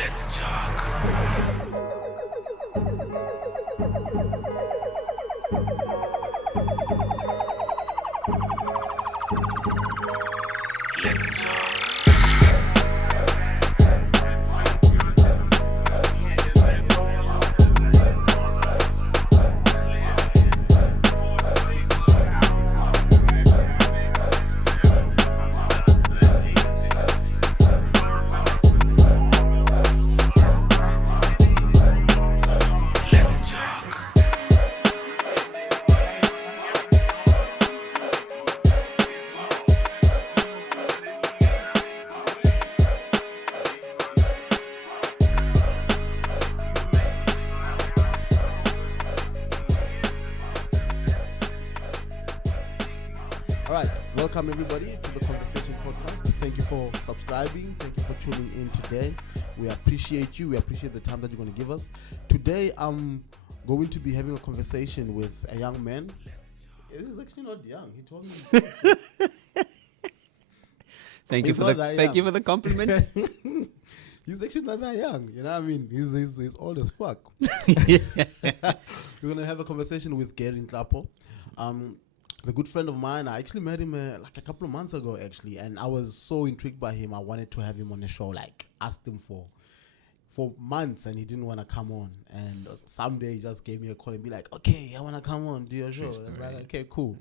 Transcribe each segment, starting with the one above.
Let's talk. Let's talk. Welcome everybody to the Conversation Podcast. Thank you for subscribing. Thank you for tuning in today. We appreciate you. We appreciate the time that you're going to give us. Today I'm going to be having a conversation with a young man. He's actually not young. He told me. Thank you for the compliment. He's actually not that young. You know what I mean? He's old as fuck. We're going to have a conversation with Gerry Nhlapo. He's a good friend of mine. I actually met him like a couple of months ago, actually, and I was so intrigued by him. I wanted to have him on the show. Like, asked him for months, and he didn't want to come on. And someday he just gave me a call and be like, "Okay, I want to come on, do your show." And I'm like, "Okay, cool."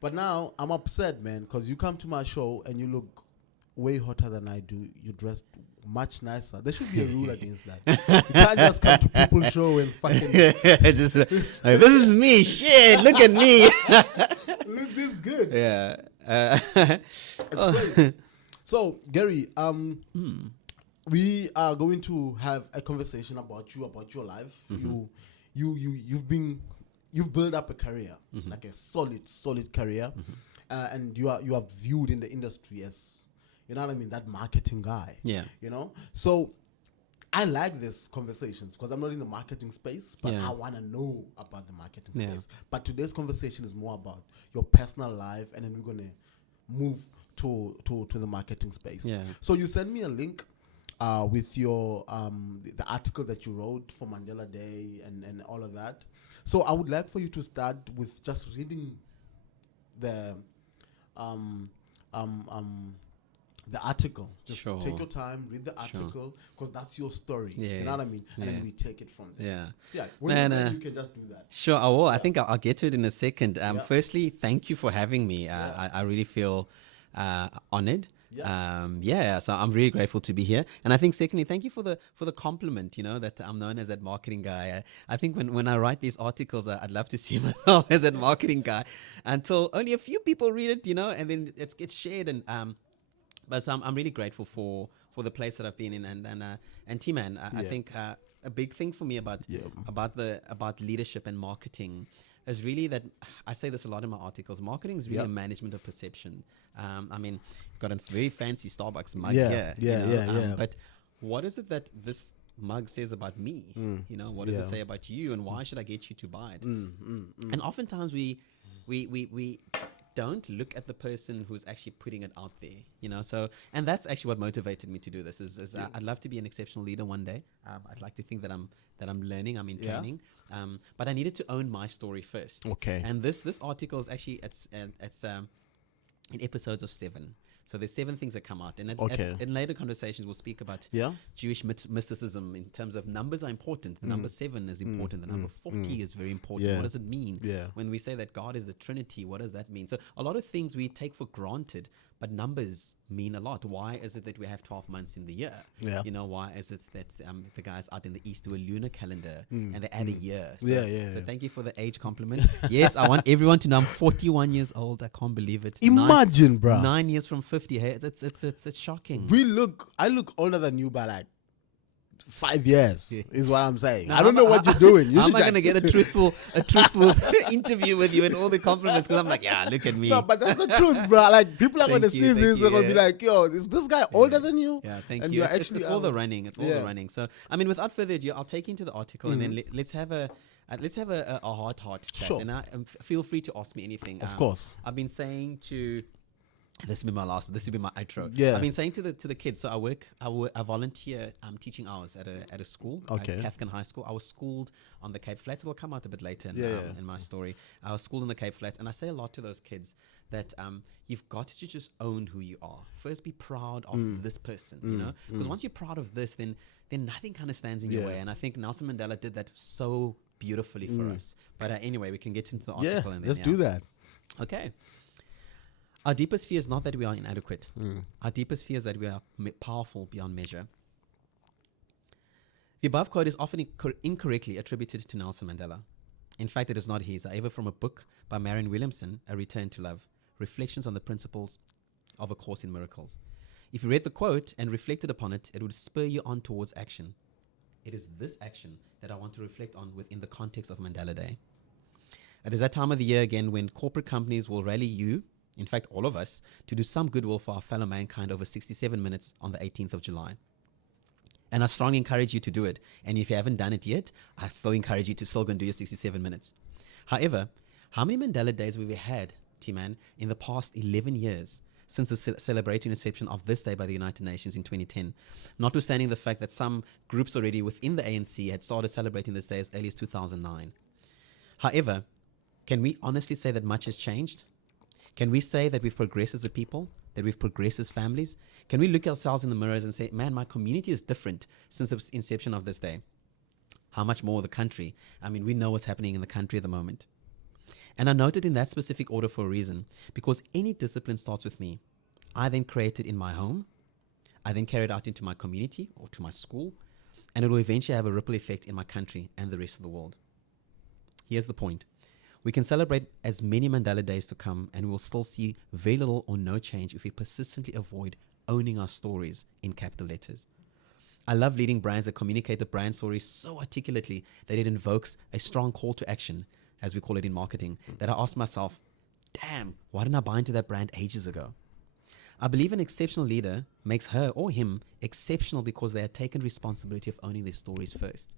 But now I'm upset, man, because you come to my show and you look way hotter than I do. You dressed much nicer. There should be a rule against that. You can't just come to people's show and fucking just like, this is me. Shit, look at me. Look this good. Yeah. It's great. So, Gerry, we are going to have a conversation about you, about your life. Mm-hmm. You've built up a career, like a solid career, and you are viewed in the industry as, you know what I mean, that marketing guy. Yeah. You know? So I like these conversations because I'm not in the marketing space, but I want to know about the marketing space. But today's conversation is more about your personal life, and then we're going to move to the marketing space. Yeah. So you sent me a link with your the article that you wrote for Mandela Day and all of that. So I would like for you to start with just reading the article. Just take your time, read the article, because that's your story. Yes. You know what I mean? And then we take it from there. Yeah. When you can just do that. Sure, I will. I think I'll get to it in a second. Firstly, thank you for having me. I really feel honored. So I'm really grateful to be here. And I think secondly, thank you for the compliment, you know, that I'm known as that marketing guy. I think when I write these articles, I'd love to see myself as that marketing guy until only a few people read it, you know, and then it gets shared. And but I'm really grateful for the place that I've been in, and T-Man. I think a big thing for me about leadership and marketing is really that I say this a lot in my articles. Marketing is really a management of perception. I mean, you've got a very fancy Starbucks mug here. But what is it that this mug says about me? You know, what does it say about you, and why should I get you to buy it? And oftentimes we don't look at the person who's actually putting it out there, you know. So, and that's actually what motivated me to do this. I'd love to be an exceptional leader one day. I'd like to think that I'm learning. I'm in training. But I needed to own my story first. Okay. And this article is actually it's in episodes of 7. So there's 7 things that come out, and in later conversations we'll speak about Jewish mysticism in terms of numbers are important. The number 7 is important. The number 40 is very important. What does it mean? When we say that God is the Trinity, what does that mean? So a lot of things we take for granted, but numbers mean a lot. Why is it that we have 12 months in the year? You know, why is it that the guys out in the East do a lunar calendar and they add a year? So thank you for the age compliment. Yes, I want everyone to know I'm 41 years old. I can't believe it. Imagine, bro. 9 years from 50. Hey, it's shocking. I look older than you by like 5 years is what I'm saying. I don't know what you're doing. How am I going to get a truthful interview with you and all the compliments? Because I'm like, yeah, look at me. No, but that's the truth, bro. Like, people are going to see this. They're going to be like, yo, is this guy older than you? Yeah, thank you. It's all the running. It's all the running. So, I mean, without further ado, I'll take you into the article and then let's have a heart chat. Sure. And feel free to ask me anything. Of course. I've been saying to This will be my last. This will be my outro. Yeah. I've been saying to the kids. So I volunteer teaching hours at a school. Okay. At Cathkin High School. I was schooled on the Cape Flats. It'll come out a bit later in my story. I was schooled on the Cape Flats, and I say a lot to those kids that you've got to just own who you are. First, be proud of this person. You know, because once you're proud of this, then nothing kind of stands in your way. And I think Nelson Mandela did that so beautifully for us. But anyway, we can get into the article. And then, let's do that. Okay. Our deepest fear is not that we are inadequate. Our deepest fear is that we are powerful beyond measure. The above quote is often incorrectly attributed to Nelson Mandela. In fact, it is not his. However, from a book by Marion Williamson, A Return to Love, Reflections on the Principles of A Course in Miracles. If you read the quote and reflected upon it, it would spur you on towards action. It is this action that I want to reflect on within the context of Mandela Day. It is that time of the year again when corporate companies will rally you, in fact, all of us, to do some goodwill for our fellow mankind over 67 minutes on the 18th of July. And I strongly encourage you to do it. And if you haven't done it yet, I still encourage you to still go and do your 67 minutes. However, how many Mandela Days have we had, T-Man, in the past 11 years since the celebrating inception of this day by the United Nations in 2010? Notwithstanding the fact that some groups already within the ANC had started celebrating this day as early as 2009. However, can we honestly say that much has changed? Can we say that we've progressed as a people, that we've progressed as families? Can we look ourselves in the mirrors and say, man, my community is different since the inception of this day? How much more the country? I mean, we know what's happening in the country at the moment. And I noted in that specific order for a reason, because any discipline starts with me. I then create it in my home. I then carry it out into my community or to my school, and it will eventually have a ripple effect in my country and the rest of the world. Here's the point. We can celebrate as many Mandela Days to come, and we will still see very little or no change if we persistently avoid owning our stories in capital letters. I love leading brands that communicate the brand story so articulately that it invokes a strong call to action, as we call it in marketing, that I ask myself, damn, why didn't I buy into that brand ages ago? I believe an exceptional leader makes her or him exceptional because they have taken responsibility of owning their stories first.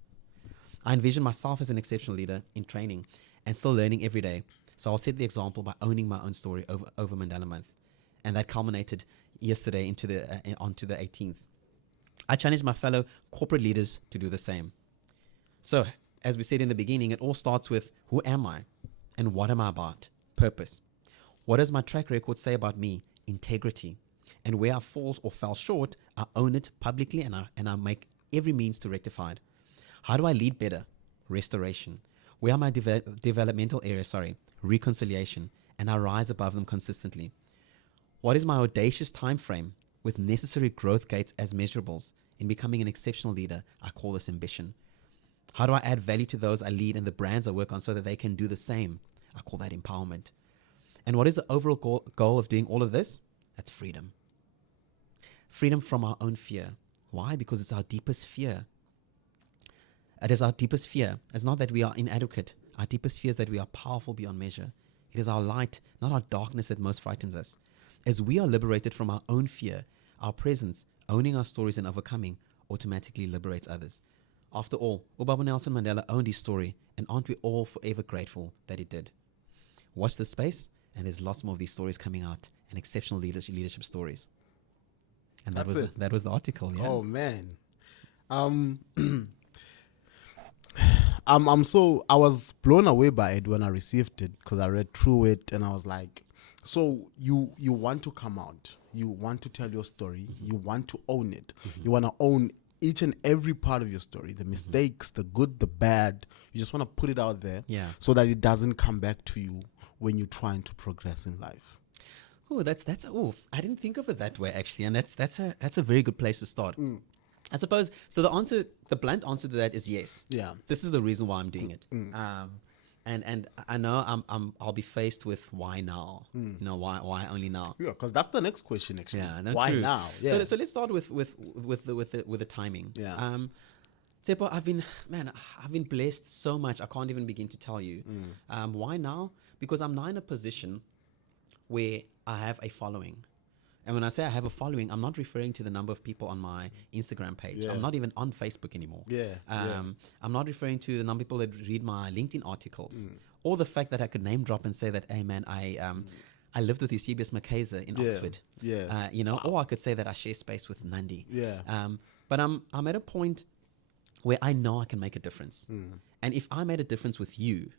I envision myself as an exceptional leader in training and still learning every day. So I'll set the example by owning my own story over Mandela Month. And that culminated yesterday onto the 18th. I challenge my fellow corporate leaders to do the same. So, as we said in the beginning, it all starts with who am I and what am I about? Purpose. What does my track record say about me? Integrity. And where I fall or fell short, I own it publicly and I make every means to rectify it. How do I lead better? Restoration. Where are my developmental areas? Reconciliation. And I rise above them consistently. What is my audacious time frame with necessary growth gates as measurables? In becoming an exceptional leader, I call this ambition. How do I add value to those I lead and the brands I work on so that they can do the same? I call that empowerment. And what is the overall goal of doing all of this? That's freedom. Freedom from our own fear. Why? Because it's our deepest fear. It is our deepest fear. It's not that we are inadequate. Our deepest fear is that we are powerful beyond measure. It is our light, not our darkness, that most frightens us. As we are liberated from our own fear, our presence, owning our stories and overcoming, automatically liberates others. After all, Ubaba Nelson Mandela owned his story, and aren't we all forever grateful that he did? Watch this space, and there's lots more of these stories coming out, and exceptional leadership stories. And that was the article. Yeah. Oh man, I was blown away by it when I received it because I read through it and I was like, so you want to come out, you want to tell your story, you want to own it, you want to own each and every part of your story, the mistakes, the good, the bad. You just want to put it out there, so that it doesn't come back to you when you're trying to progress in life. Oh, I didn't think of it that way actually, and that's a very good place to start. I suppose so. The blunt answer to that is yes. Yeah, this is the reason why I'm doing it. And I know I'll be faced with why now. You know, why only now? Yeah, because that's the next question actually. Yeah, no, why true. now? Yeah. So let's start with the timing. Yeah. Tsepo, I've been blessed so much. I can't even begin to tell you. Why now? Because I'm now in a position where I have a following. And when I say I have a following, I'm not referring to the number of people on my Instagram page. Yeah. I'm not even on Facebook anymore. I'm not referring to the number of people that read my LinkedIn articles, or the fact that I could name drop and say that, hey man, I lived with Eusebius Mackenzie in Oxford. Yeah. You know, or I could say that I share space with Nandi. Yeah. But I'm at a point where I know I can make a difference. And if I made a difference with you,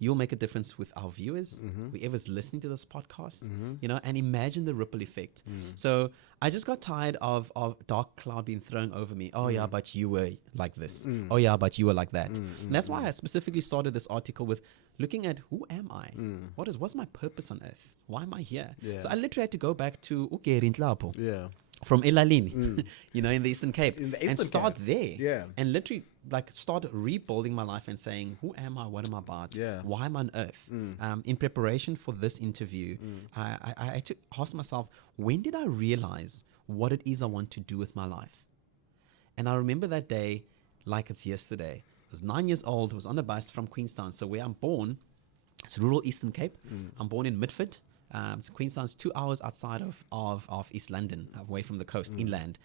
you'll make a difference with our viewers, whoever's listening to this podcast, you know, and imagine the ripple effect. So I just got tired of dark cloud being thrown over me. Oh yeah, but you were like this. Oh yeah, but you were like that. And that's why I specifically started this article with looking at who am I? What's my purpose on earth? Why am I here? Yeah. So I literally had to go back to Gerry Nhlapo. Yeah. From Elalini, you know, in the Eastern Cape, and start there, Yeah. and literally like start rebuilding my life and saying, who am I? What am I about? Yeah. Why am I on earth? In preparation for this interview, I had to ask myself, when did I realize what it is I want to do with my life? And I remember that day like it's yesterday. I was 9 years old. I was on a bus from Queenstown. So where I'm born, it's rural Eastern Cape. I'm born in Midford. Queenstown's 2 hours outside of East London, away from the coast, inland.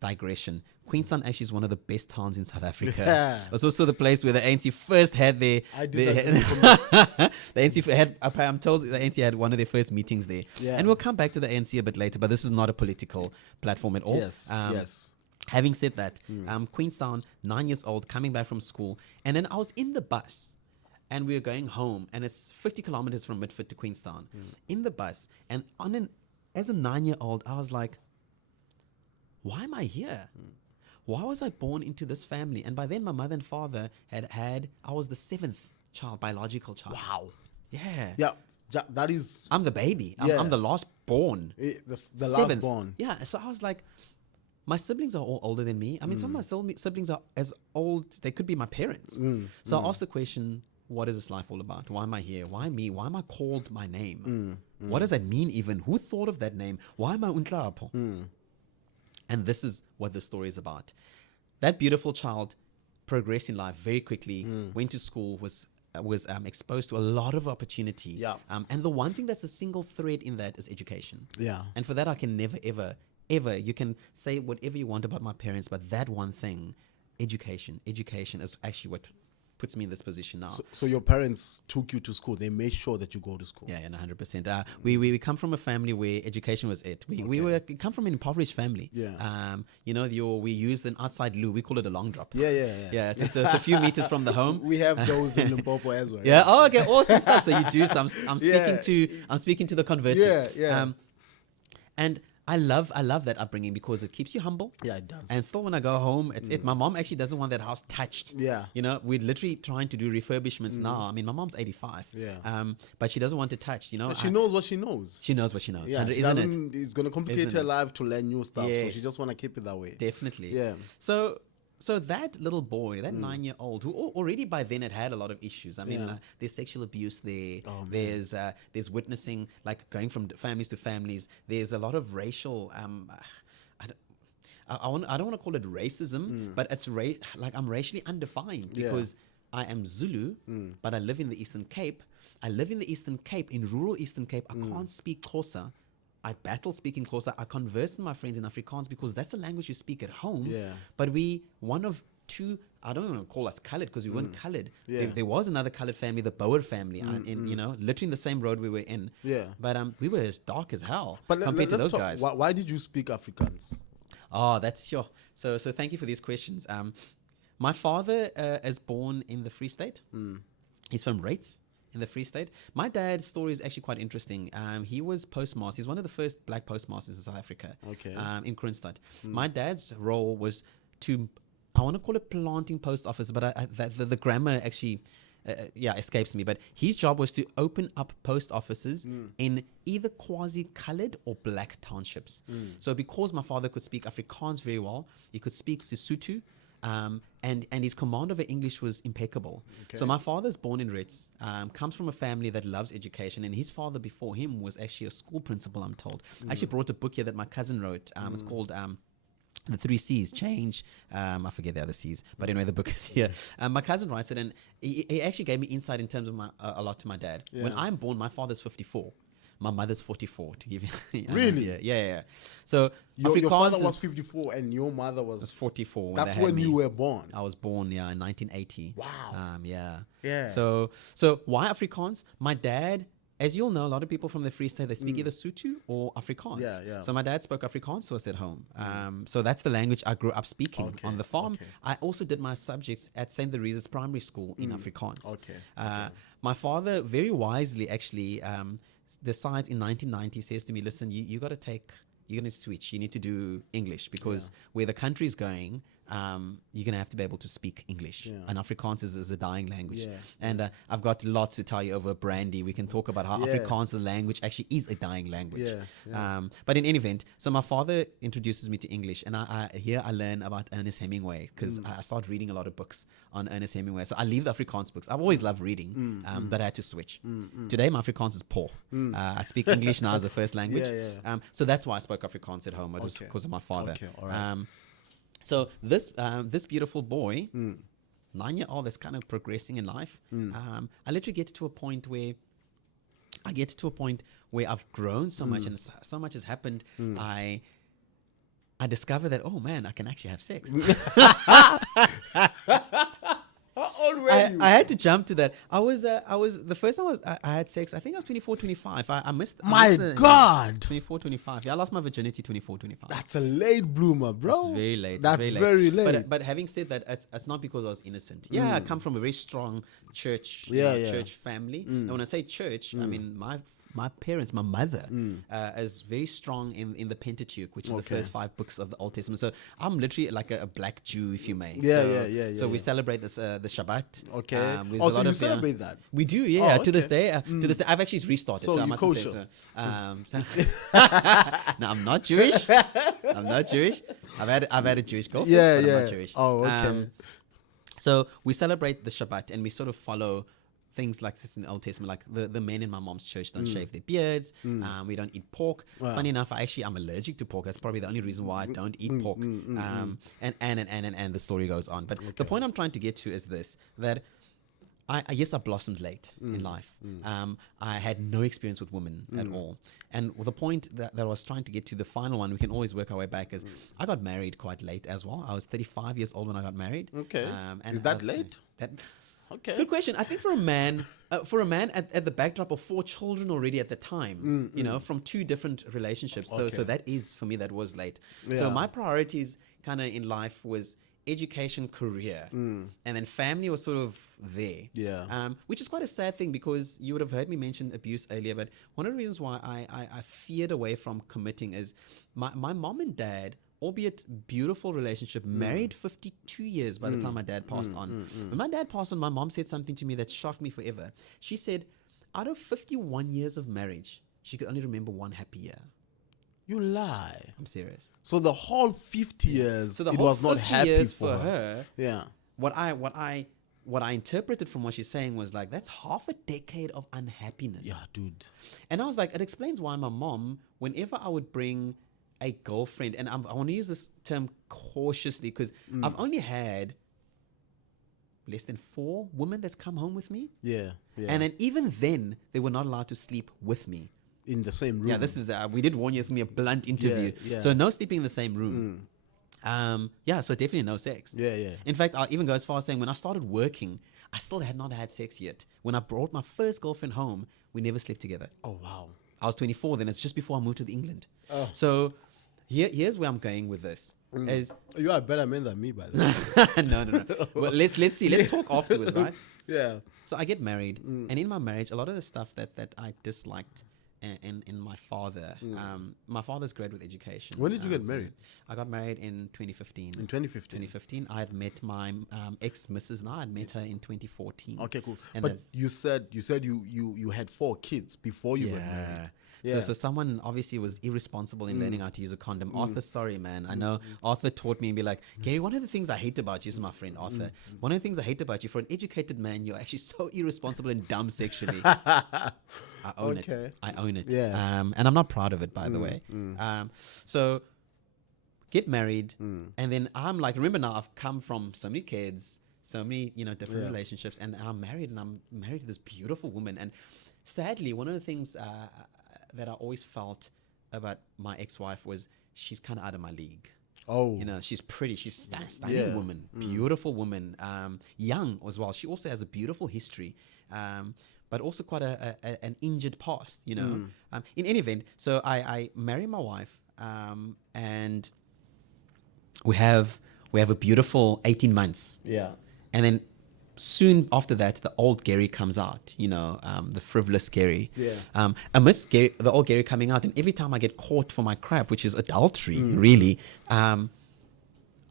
Digression. Queenstown actually is one of the best towns in South Africa. Yeah. It was also the place where the ANC first had their... The ANC had, I'm told the ANC had one of their first meetings there. Yeah. And we'll come back to the ANC a bit later, but this is not a political platform at all. Yes. Having said that, Queenstown, 9 years old, coming back from school, and then I was in the bus. And we were going home, and it's 50 kilometers from Midford to Queenstown, in the bus. And as a 9-year-old, I was like, why am I here? Why was I born into this family? And by then, my mother and father I was the 7th child, biological child. Wow. Yeah. Yeah. That is... I'm the baby. Yeah. I'm the last born. the Seventh. last born. Yeah. So I was like, my siblings are all older than me. I mean, some of my siblings are as old, they could be my parents. So I asked the question, what is this life all about? Why am I here? Why me? Why am I called my name? What does that mean even? Who thought of that name? Why am I Nhlapo? And this is what the story is about. That beautiful child progressed in life very quickly, went to school, was exposed to a lot of opportunity. Yeah. And the one thing that's a single thread in that is education. Yeah. And for that, I can never, ever, you can say whatever you want about my parents, but that one thing, education is actually what puts me in this position now. So your parents took you to school. They made sure that you go to school. Yeah, and 100%. We come from a family where education was it. We come from an impoverished family. Yeah. You know, we used an outside loo. We call it a long drop. Yeah. Yeah, it's a few meters from the home. We have those in Limpopo as well. Yeah. Oh, okay. Awesome stuff. So you do. So I'm speaking to the converted. Yeah. And I love that upbringing because it keeps you humble. Yeah, it does. And still, when I go home, it's it. My mom actually doesn't want that house touched. Yeah. You know, we're literally trying to do refurbishments now. I mean, my mom's 85. Yeah. But she doesn't want it touched. You know, But she knows what she knows. She knows what she knows. Yeah, Isn't it? It's going to complicate Isn't her it? life to learn new stuff. So Yes. she just want to keep it that way. Definitely. Yeah. So that little boy, that 9-year-old, who already by then had a lot of issues. I mean, Yeah. there's sexual abuse there. Oh, man. There's witnessing, like going from families to families. There's a lot of racial. I don't want to call it racism, but it's like I'm racially undefined because I am Zulu, but I live in the Eastern Cape. I live in the Eastern Cape, in rural Eastern Cape. I can't speak Xhosa. I battle speaking Xhosa. I converse with my friends in Afrikaans because that's the language you speak at home. Yeah. But one of two, I don't want to call us colored because we weren't colored. Yeah. There was another colored family, the Boer family, you know, literally in the same road we were in. Yeah. But we were as dark as hell But compared to let's those talk, guys. Why did you speak Afrikaans? Oh, that's sure. So thank you for these questions. My father is born in the Free State. He's from Rates in the Free State. My dad's story is actually quite interesting. He was postmaster. He's one of the first black postmasters in South Africa. Okay. In Kroonstad. My dad's role was to, I want to call it planting post office, but the grammar actually escapes me. But his job was to open up post offices in either quasi-colored or black townships. So because my father could speak Afrikaans very well, he could speak Sesotho, and his command over English was impeccable. Okay. So my father's born in Reds, comes from a family that loves education, and his father before him was actually a school principal, I'm told. I actually brought a book here that my cousin wrote. It's called The 3 C's, change. I forget the other C's, but anyway, the book is here. My cousin writes it, and he actually gave me insight in terms of a lot to my dad. Yeah. When I'm born, my father's 54. My mother's 44, to give you an Really? idea. Yeah. So Your Afrikaans father is was 54 and your mother was 44. That's they had when me. you were born. I was born, in 1980. Wow. Yeah. Yeah. So why Afrikaans? My dad as you'll know, a lot of people from the Free State, they speak either Sotho or Afrikaans. Yeah. So my dad spoke Afrikaans to us at home. So that's the language I grew up speaking on the farm. I also did my subjects at St. Theresa's Primary School in Afrikaans. My father very wisely actually decides in 1990, says to me, listen, you're going to switch. You need to do English because where the country is going, you're going to have to be able to speak English. And Afrikaans is a dying language. And I've got lots to tell you over brandy. We can talk about how Afrikaans, the language, actually is a dying language. But in any event, so my father introduces me to English, and here I learn about Ernest Hemingway because I start reading a lot of books on Ernest Hemingway. So I leave the Afrikaans books. I've always loved reading, but I had to switch. Today, my Afrikaans is poor. I speak English now as a first language. So that's why I spoke Afrikaans at home, just because of my father. So this beautiful boy, 9-year-old, that's kind of progressing in life. I literally get to a point where I've grown so much and so much has happened. I discover that, oh man, I can actually have sex. How old were you? I had to jump to that. I was the first time I had sex, I think I was 24, 25. I missed. My God. 24, 25. Yeah, I lost my virginity 24, 25. That's a late bloomer, bro. That's very late. That's very late. But having said that, it's not because I was innocent. Yeah, I come from a very strong church church family. And when I say church, I mean my parents, my mother, is very strong in the Pentateuch, which is the first 5 books of the Old Testament. So I'm literally like a black Jew, if you may. So we celebrate this the Shabbat. So you celebrate that? We do, to this day. To this day, I've actually restarted. So I must say so. No, I'm not Jewish. I've had a Jewish girlfriend. But I'm not Jewish. Oh, okay. So we celebrate the Shabbat, and we sort of follow things like this in the Old Testament, like the men in my mom's church don't shave their beards. We don't eat pork. Funny enough, I'm allergic to pork. That's probably the only reason why I don't eat pork. And the story goes on. But the point I'm trying to get to is this, that I blossomed late in life. I had no experience with women at all. And the point that I was trying to get to, the final one, we can always work our way back, is I got married quite late as well. I was 35 years old when I got married. And is that late? Okay. Good question. I think for a man at the backdrop of 4 children already at the time, from 2 different relationships. So that is, for me, that was late. So my priorities kind of in life was education, career, and then family was sort of there. Which is quite a sad thing, because you would have heard me mention abuse earlier, but one of the reasons why I feared away from committing is my mom and dad, albeit beautiful relationship, married 52 years by the time my dad passed on. When my dad passed on, my mom said something to me that shocked me forever. She said, out of 51 years of marriage, she could only remember 1 happy year. You lie. I'm serious. So the whole 50 years, so it was not happy for her. Yeah. What I interpreted from what she's saying was like, that's half a decade of unhappiness. Yeah, dude. And I was like, it explains why my mom, whenever I would bring a girlfriend, and I want to use this term cautiously, because I've only had less than 4 women that's come home with me. Yeah. And then even then, they were not allowed to sleep with me. In the same room. Yeah, this is, we did warn you, it's going to be a blunt interview. So no sleeping in the same room. So definitely no sex. In fact, I'll even go as far as saying, when I started working, I still had not had sex yet. When I brought my first girlfriend home, we never slept together. Oh, wow. I was 24 then. It's just before I moved to England. So here's where I'm going with this. Is you are better men than me, by the way. No. Well, let's see. Let's talk afterwards, right? Yeah. So I get married, and in my marriage, a lot of the stuff that I disliked in my father. My father's great with education. When did you get married? I got married in 2015. In 2015? 2015. I had met my ex-missus now. I'd met her in 2014. Okay, cool. And but you said you had 4 kids before you got married. So someone obviously was irresponsible in learning how to use a condom. Arthur, sorry, man. I know Arthur taught me and be like, Gerry, one of the things I hate about you, this is my friend Arthur, one of the things I hate about you, for an educated man, you're actually so irresponsible and dumb sexually. I own it. I own it. Yeah. And I'm not proud of it, by the way. So get married. And then I'm like, remember now, I've come from so many kids, so many, different relationships. And I'm married to this beautiful woman. And sadly, one of the things that I always felt about my ex-wife was she's kind of out of my league. Oh. She's pretty. She's stunning woman, beautiful woman, young as well. She also has a beautiful history. but also quite an injured past, you know. In any event, so I marry my wife, and we have a beautiful 18 months. Yeah. And then soon after that, the old Gerry comes out, you know, the frivolous Gerry. Yeah. Amidst the old Gerry coming out, and every time I get caught for my crap, which is adultery, really,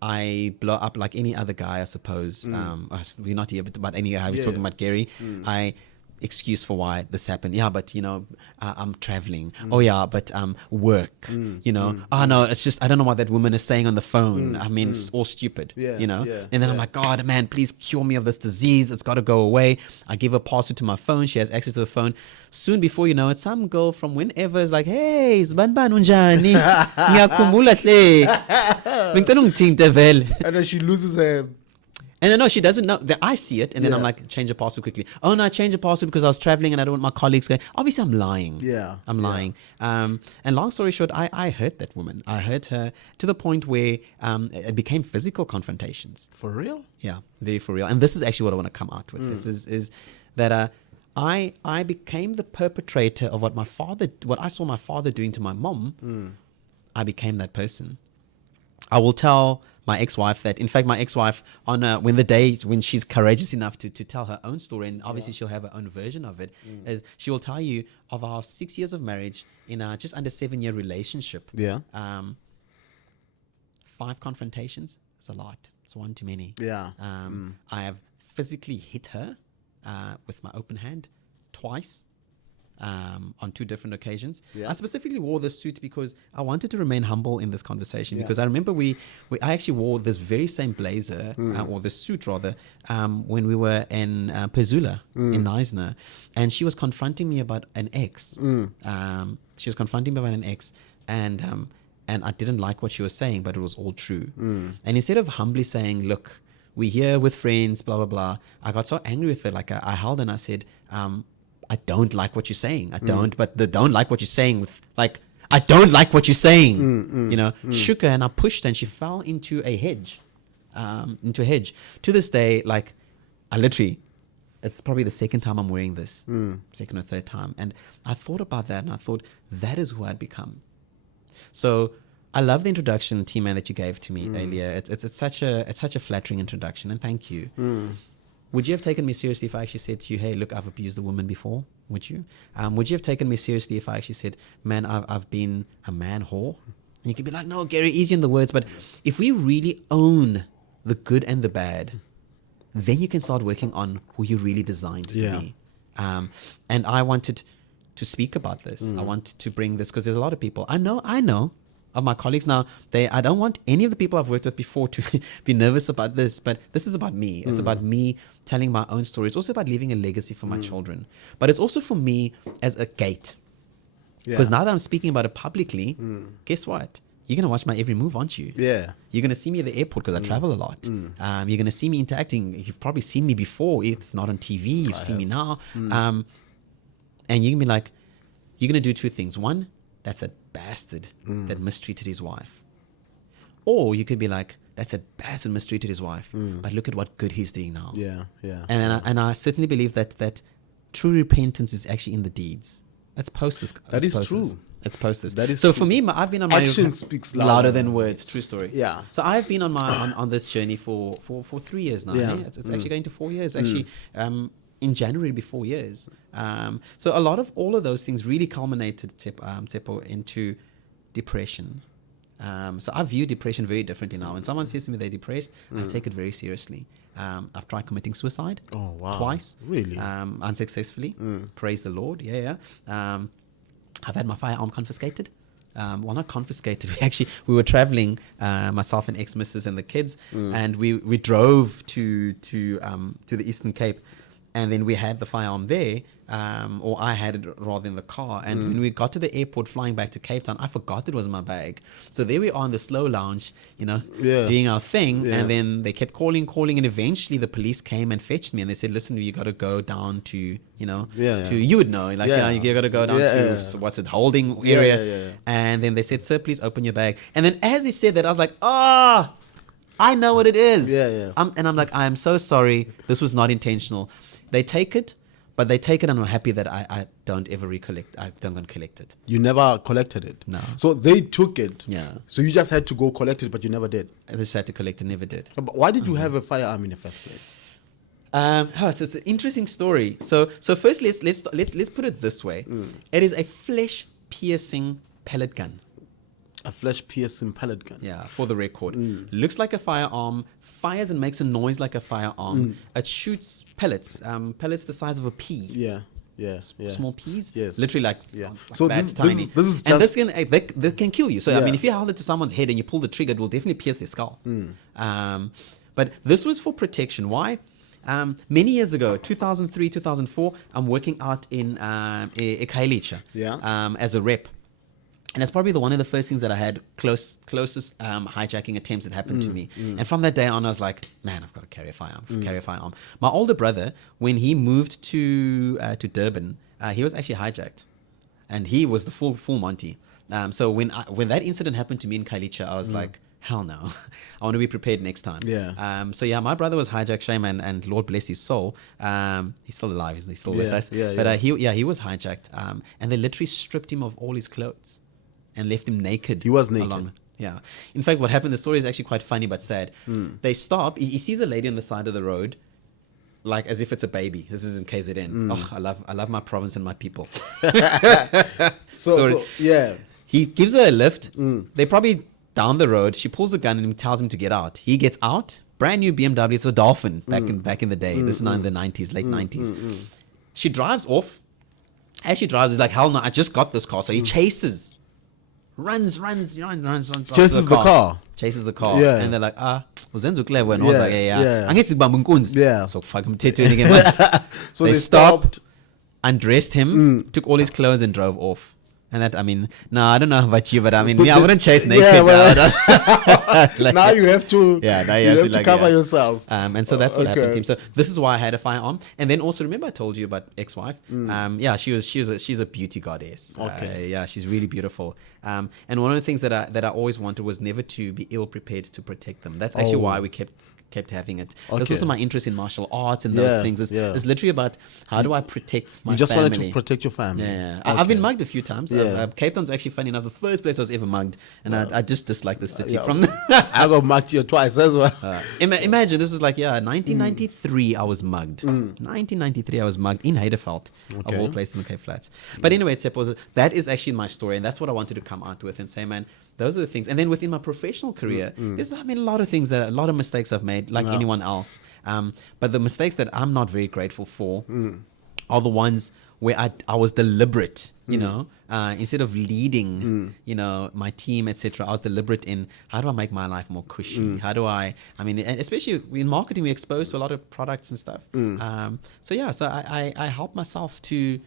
I blow up like any other guy, I suppose. We're not here about any guy. We're talking about Gerry. I excuse for why this happened. Yeah, but you know, I'm traveling. Oh yeah, but work. You know, oh no, it's just I don't know what that woman is saying on the phone. I mean, it's all stupid. You know. And then I'm like, God, man, please cure me of this disease. It's got to go away. I give her password to my phone. She has access to the phone. Soon before you know it, some girl from whenever is like, hey, Zbanban unjani? Ngiyakhumbula hle. Bengicela ungithinte vele. And then she loses her. And no, she doesn't know that I see it. And then I'm like, change the password quickly. Oh no, I changed the password because I was traveling and I don't want my colleagues going. Obviously, I'm lying. I'm lying. And long story short, I hurt that woman. I hurt her to the point where it became physical confrontations. For real? Yeah, very for real. And this is actually what I want to come out with. This is that I became the perpetrator of what I saw my father doing to my mom. I became that person. I will tell my ex-wife that, in fact, my ex-wife when she's courageous enough to tell her own story, and obviously she'll have her own version of it, is she will tell you of our 6 years of marriage in a just under 7-year relationship. 5 confrontations. It's a lot. It's one too many. I have physically hit her with my open hand twice. On 2 different occasions. I specifically wore this suit because I wanted to remain humble in this conversation, because I remember I actually wore this very same blazer, or the suit rather, when we were in Pezula in Neisner, and she was confronting me about an ex. She was confronting me about an ex, and I didn't like what she was saying, but it was all true. And instead of humbly saying, look, we're here with friends, blah, blah, blah, I got so angry with her. Like I held her and I said, I don't like what you're saying. I don't, but the don't like what you're saying with like, I don't like what you're saying, you know, shook her and I pushed her and she fell into a hedge, To this day, like it's probably the second time I'm wearing this, second or third time. And I thought about that and I thought that is who I'd become. So I love the introduction, T-Man, that you gave to me earlier. It's such a flattering introduction, and thank you. Would you have taken me seriously if I actually said to you, hey, look, I've abused a woman before? Would you? Would you have taken me seriously if I actually said, man, I've been a man whore? And you could be like, no, Gerry, easy in the words. But if we really own the good and the bad, then you can start working on who you're really designed to be. And I wanted to speak about this. I wanted to bring this because there's a lot of people. I know of my colleagues now, I don't want any of the people I've worked with before to be nervous about this, but this is about me. It's about me telling my own story. It's also about leaving a legacy for my children. But it's also for me as a gate. Because now that I'm speaking about it publicly, guess what? You're going to watch my every move, aren't you? Yeah. You're going to see me at the airport because I travel a lot. You're going to see me interacting. You've probably seen me before, if not on TV. You've seen me now. And you're going to be like, you're going to do 2 things. One, that's a bastard that mistreated his wife. Or you could be like, that's a bastard mistreated his wife, but look at what good he's doing now. And I certainly believe that true repentance is actually in the deeds. Let's post this. That is true. Let's post this. That is so true. for me, I've been on my action speaks louder than words. True story. Yeah. So I've been on my on this journey for 3 years now. Yeah. It's actually going to 4 years. Actually, in January, it'll be 4 years. So a lot of all of those things really culminated, Tsepo, into depression. So I view depression very differently now. When someone says to me they're depressed, I take it very seriously. I've tried committing suicide twice. Really? Unsuccessfully. Praise the Lord. Yeah. I've had my firearm confiscated. Well, not confiscated. We were traveling, myself and ex-missus and the kids, and we drove to the Eastern Cape, and then we had the firearm there, or I had it rather in the car. And when we got to the airport flying back to Cape Town, I forgot it was in my bag. So there we are in the slow lounge, doing our thing. Yeah. And then they kept calling. And eventually the police came and fetched me. And they said, listen, you got to go down to, you would know, you got to go down to, what's it, holding area. Yeah. And then they said, sir, please open your bag. And then as he said that, I was like, I know what it is. Yeah. And I'm like, I am so sorry. This was not intentional. They take it, but they take it and I'm happy that I don't ever recollect. I don't go and collect it. You never collected it? No. So they took it? Yeah. So you just had to go collect it, but you never did? I just had to collect it, never did. But why did you have a firearm in the first place? So it's an interesting story. So first let's put it this way. It is a flesh piercing pellet gun. A flesh piercing pellet gun. Yeah, for the record. Looks like a firearm, fires and makes a noise like a firearm. It shoots pellets, pellets the size of a pea. Yeah. Small peas. Yes. Literally like So that's this tiny. is and just this can kill you. So I Yeah. mean, if you hold it to someone's head and you pull the trigger, it will definitely pierce their skull. But this was for protection. Why? Many years ago, 2003, 2004, I'm working out in Khayelitsha as a rep. And that's probably one of the first things that I had closest hijacking attempts that happened to me. And from that day on, I was like, man, I've got to carry a firearm. My older brother, when he moved to Durban, he was actually hijacked. And he was the full Monty. So when that incident happened to me in Khayelitsha, I was like, hell no. I want to be prepared next time. Yeah. My brother was hijacked, shame, and Lord bless his soul. He's still alive. He's still with us. But he was hijacked. And they literally stripped him of all his clothes and left him naked. He was naked. In fact, what happened, the story is actually quite funny but sad. They stop. He sees a lady on the side of the road, like as if it's a baby. This is in KZN. Oh, I love my province and my people. So yeah. He gives her a lift. They probably down the road. She pulls a gun and tells him to get out. He gets out. Brand new BMW. It's a Dolphin back in the day. This is in the 90s, late 90s. She drives off. As she drives, he's like, hell no, I just got this car. So he chases. Runs. Chases the car. Chases the car. Yeah. And they're like, uzenza clever. And I was like, Yeah. So fuck him again. So they stopped, undressed him, took all his clothes and drove off. And that, I mean, no, I don't know about you, but I mean, I wouldn't chase naked. Like, now you have to. Yeah, now you have to cover yourself. And so that's what happened to him. So this is why I had a firearm. And then also remember I told you about ex-wife. She's a beauty goddess. Okay. She's really beautiful. And one of the things that I always wanted was never to be ill prepared to protect them. That's actually why we kept having it. That's also my interest in martial arts and those things. It's literally about how do I protect my family. You just wanted to protect your family. Yeah. I've been mugged a few times. Cape Town's actually funny enough the first place I was ever mugged, and I just dislike the city from I got mugged here twice as well. Imagine this was like 1993 I was mugged. 1993 I was mugged in Heidelberg, of all places in the Cape Flats. But anyway, that is actually my story, and that's what I wanted to come out with and say, man, those are the things. And then within my professional career, there's a lot of mistakes I've made, like anyone else. But the mistakes that I'm not very grateful for are the ones where I was deliberate, you know, instead of leading, you know, my team, etc. I was deliberate in how do I make my life more cushy? How do I mean, and especially in marketing, we're exposed to a lot of products and stuff. So I help myself to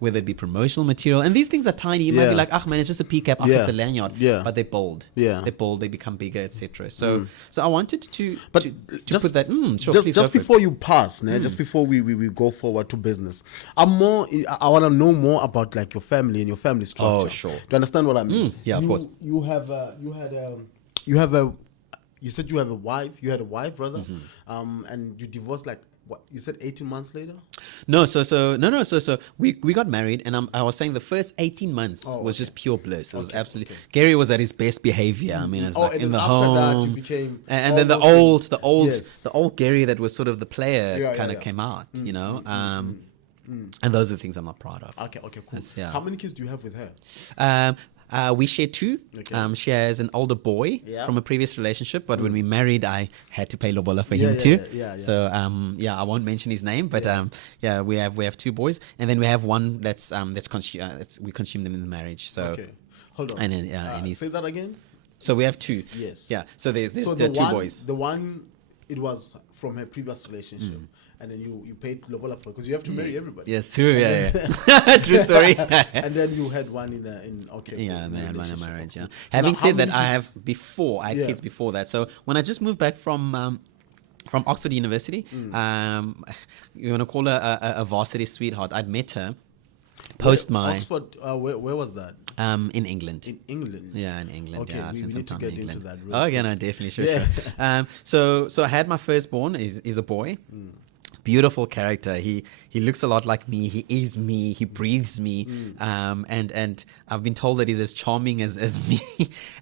whether it be promotional material, and these things are tiny. You might be like, man, it's just a PCAP, it's a lanyard. But they're bold. They're bold, they become bigger, etc. So I wanted to put that. Just before you pass, just before we go forward to business, I want to know more about like your family and your family structure. Oh, sure. Do you understand what I mean? Of course. You said you have a wife. You had a wife, brother, and you divorced like. What you said 18 months later? No, so we got married, and I was saying the first 18 months was just pure bliss. It was absolutely Gerry was at his best behavior. I mean, it was like in the home, that you became and then the old Gerry that was sort of the player kind of came out, you know. And those are the things I'm not proud of. Okay, cool. How many kids do you have with her? We share two. She has an older boy from a previous relationship, but when we married, I had to pay lobola for him too. So I won't mention his name, but we have two boys, and then we have one we consume them in the marriage. So hold on. And then and he's say that again. So we have two. Yes. Yeah. So there's two boys. The one it was from her previous relationship. And then you paid lobola for because you have to marry everybody. Yes, true. True story. And then you had one in and then I had one in marriage. Yeah. Having said that, I had kids before that. So when I just moved back from Oxford University, you want to call her a varsity sweetheart. I'd met her post my Oxford. Where was that? In England. In England. Yeah, in England. Okay, I spent some time in England. Into that no, definitely, sure. So I had my firstborn is a boy. Beautiful character. He looks a lot like me. He is me. He breathes me. And I've been told that he's as charming as me,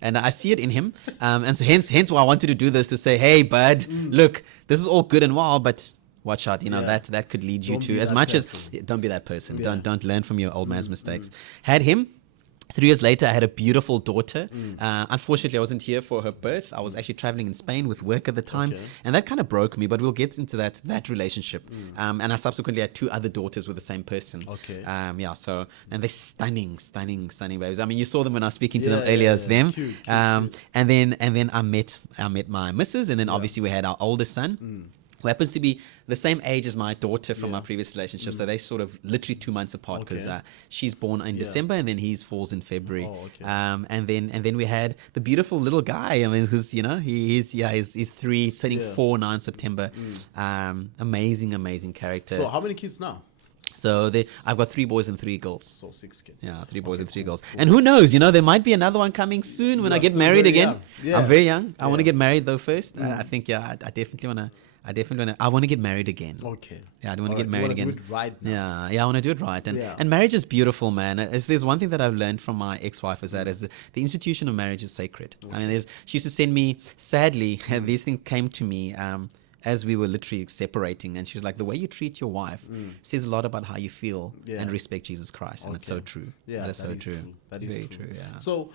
and I see it in him. And so hence why I wanted to do this, to say, hey, bud, look, this is all good and well, but watch out. You know, that could lead you to, as much as, don't be that person. Don't learn from your old man's mistakes. Had him. 3 years later, I had a beautiful daughter. Unfortunately, I wasn't here for her birth. I was actually traveling in Spain with work at the time. And that kind of broke me, but we'll get into that relationship. And I subsequently had 2 other daughters with the same person. So, and they're stunning babies. I mean, you saw them when I was speaking to them earlier as them. Cute. And then I met my missus, and then obviously we had our oldest son. Who happens to be the same age as my daughter from my previous relationship. So they sort of literally 2 months apart, because she's born in December and then his falls in February. And then we had the beautiful little guy. I mean, because, you know, he's 3, turning 4 now in September. Amazing character. So how many kids now? So I've got 3 boys and 3 girls. So 6 kids. Yeah, 3 boys and 3 girls. And who knows, you know, there might be another one coming soon when I get married again. I'm very young. I want to get married though first. I think, I definitely want to. I want to get married again. Okay. Yeah, I want to get married again. Do it right now. Yeah, I want to do it right. And marriage is beautiful, man. If there's one thing that I've learned from my ex-wife, is that the institution of marriage is sacred. I mean, she used to send me, sadly, these things came to me as we were literally separating, and she was like, the way you treat your wife says a lot about how you feel and respect Jesus Christ. And it's so true. Yeah, that is so true. That is very true. Yeah. So,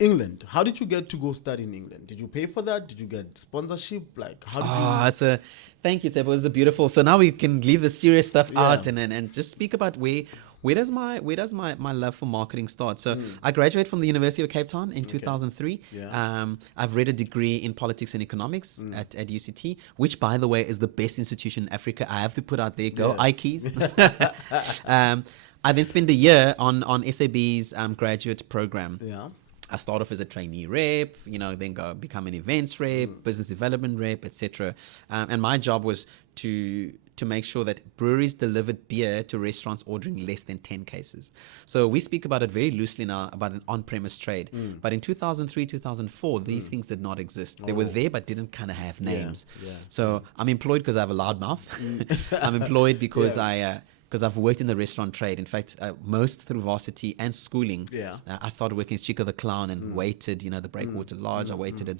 England, how did you get to go study in England? Did you pay for that? Did you get sponsorship? Like, how did you... Thank you, Tebo. It was a beautiful. So now we can leave the serious stuff out and just speak about where does my love for marketing start? So I graduated from the University of Cape Town in 2003. I've read a degree in politics and economics at UCT, which, by the way, is the best institution in Africa. I have to put out there, go Ikeys. I then spent a year on SAB's graduate program. I started off as a trainee rep, you know, then go become an events rep, business development rep, etc. And my job was to make sure that breweries delivered beer to restaurants ordering less than 10 cases. So we speak about it very loosely now, about an on-premise trade. But in 2003, 2004, these things did not exist. They were there, but didn't kind of have names. So I'm employed because I have a loud mouth. I'm employed because because I've worked in the restaurant trade. In fact, most through varsity and schooling. I started working as Chico the Clown and waited, you know, the Breakwater Lodge. I waited at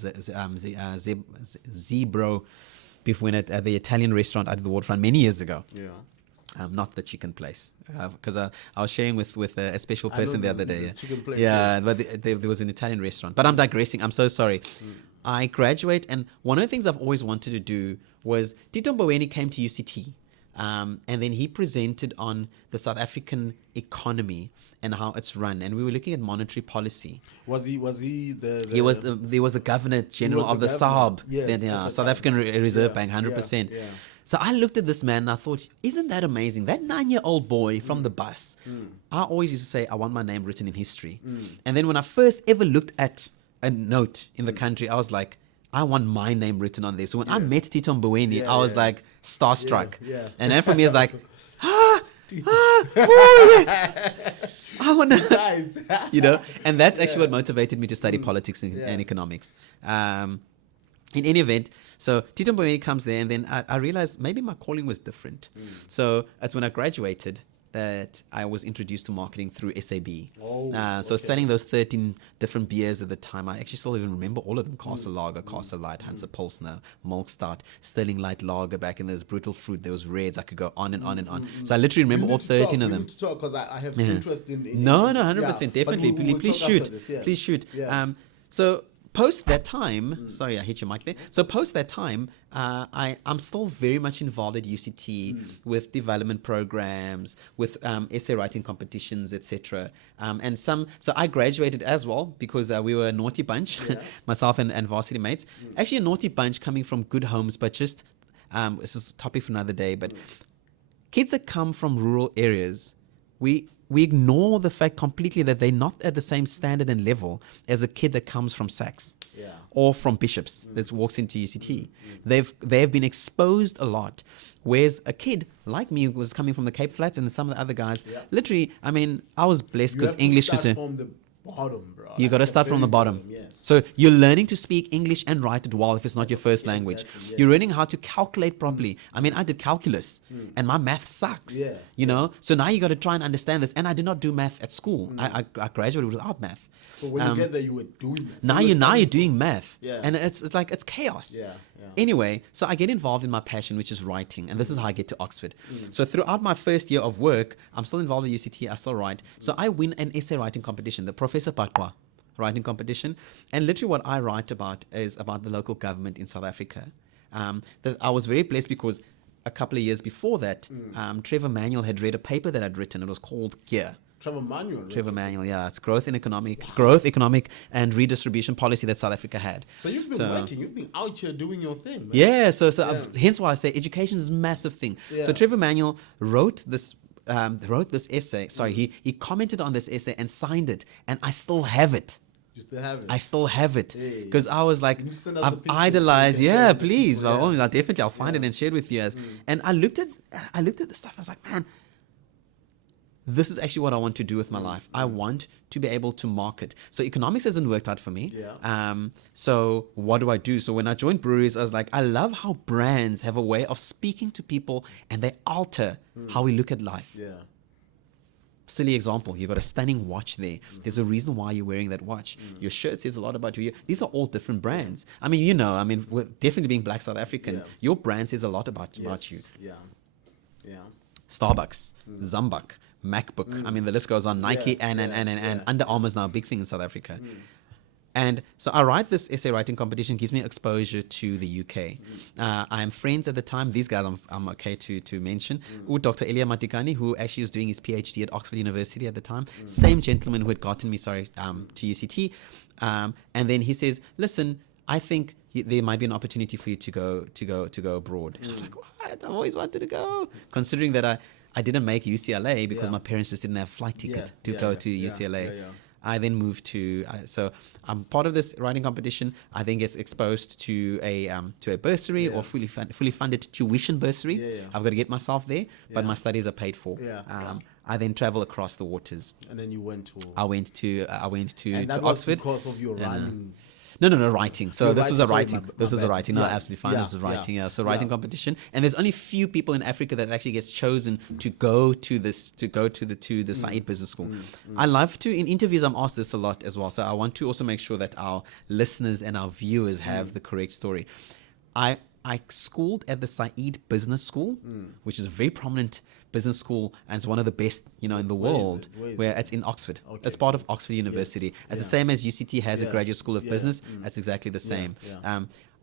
Zebro before at the Italian restaurant out of the waterfront many years ago. Not the chicken place, because I was sharing with a special person the other day. But there was an Italian restaurant. But I'm digressing. I'm so sorry. I graduate, and one of the things I've always wanted to do was, Tito Mboweni came to UCT. And then he presented on the South African economy and how it's run, and we were looking at monetary policy. Was he the he was the Governor General of the SARB, South African Reserve Bank, 100%. So I looked at this man and I thought, isn't that amazing? That 9-year-old boy from the bus. I always used to say, I want my name written in history. And then when I first ever looked at a note in the country, I was like, I want my name written on there. So when I met Tito Mboweni, I was like starstruck. And then for me, it's like, I want to, you know, and that's actually what motivated me to study politics and economics. In any event, so Tito Mboweni comes there, and then I realized maybe my calling was different. So that's when I graduated that I was introduced to marketing through SAB. So selling those 13 different beers at the time, I actually still even remember all of them: Castle Lager, Castle Light, Hansa Pilsner, Milk Stout, Sterling Light Lager back in those Brutal Fruit. There was Reds. I could go on and on and on. So I literally remember all 13 of them. Because I have interest in No, 100%, definitely. Please shoot. Please shoot. So post that time, sorry, I hit your mic there. So post that time, I'm still very much involved at UCT with development programs, with essay writing competitions, etc. So I graduated as well because we were a naughty bunch, myself and varsity mates. Actually, a naughty bunch coming from good homes, but just this is a topic for another day. But kids that come from rural areas, we ignore the fact completely that they're not at the same standard and level as a kid that comes from Saks or from Bishops that walks into UCT. They've been exposed a lot, whereas a kid like me who was coming from the Cape Flats and some of the other guys, literally, I mean, I was blessed because English was from the bottom, bro. You Like got to the start from very the bottom. yes. So you're learning to speak English and write it well if it's not your first language. Exactly, yes. You're learning how to calculate properly. I mean, I did calculus and my math sucks. Yeah, You know? So now you got to try and understand this. And I did not do math at school. I graduated without math. So when you get there, you were doing it. Now you're doing math. Yeah. And it's like it's chaos. Yeah. Anyway, so I get involved in my passion, which is writing, and this is how I get to Oxford. So throughout my first year of work, I'm still involved with UCT, I still write. So I win an essay writing competition, the Professor Patwa writing competition, and literally what I write about is about the local government in South Africa. I was very blessed because a couple of years before that, Trevor Manuel had read a paper that I'd written. It was called GEAR. Trevor Manuel, yeah, it's growth, economic, and redistribution policy that South Africa had. So you've been working, you've been out here doing your thing. Man. Yeah, so hence why I say education is a massive thing. Yeah. So Trevor Manuel wrote this essay. Sorry, he commented on this essay and signed it, and I still have it. You still have it? I still have it because I was like, send us the I've pictures idolized. so we can Yeah, share with please. people, Well, yeah. I'll find it and share it with you guys. And I looked at the stuff. I was like, man, this is actually what I want to do with my life. I want to be able to market. So economics hasn't worked out for me. Yeah. So what do I do? So when I joined breweries, I was like, I love how brands have a way of speaking to people and they alter how we look at life. Yeah. Silly example, you've got a stunning watch there. There's a reason why you're wearing that watch. Your shirt says a lot about you. These are all different brands. I mean, with definitely being Black South African, your brand says a lot about you. Yeah. Yeah. Starbucks, Zambak, MacBook. I mean, the list goes on. Nike and Under Armour is now a big thing in South Africa. And so I write this essay writing competition, gives me exposure to the UK. I am friends at the time. These guys I'm okay to mention. With Dr. Elliot Matikani, who actually was doing his PhD at Oxford University at the time. Same gentleman who had gotten me, to UCT. And then he says, listen, I think there might be an opportunity for you to go abroad. And I was like, what? I've always wanted to go. Considering that I didn't make UCLA because my parents just didn't have flight ticket to go to UCLA. I then moved to, so I'm part of this writing competition. I then get exposed to a bursary or fully funded tuition bursary. I've got to get myself there, but my studies are paid for. I then travel across the waters. And then you went to... I went to and that Oxford. Was because of your running... No, writing. So this was a writing. This is a writing. No, Yeah. absolutely fine. This is writing. Yeah. So writing Yeah. competition, and there's only few people in Africa that actually gets chosen to go to the Said Business School. I love to in interviews. I'm asked this a lot as well. So I want to also make sure that our listeners and our viewers have the correct story. I schooled at the Said Business School, which is a very prominent business school and it's one of the best in the world. Where it's in Oxford. Okay. It's part of Oxford University. It's the same as UCT has a graduate school of business. That's exactly the same.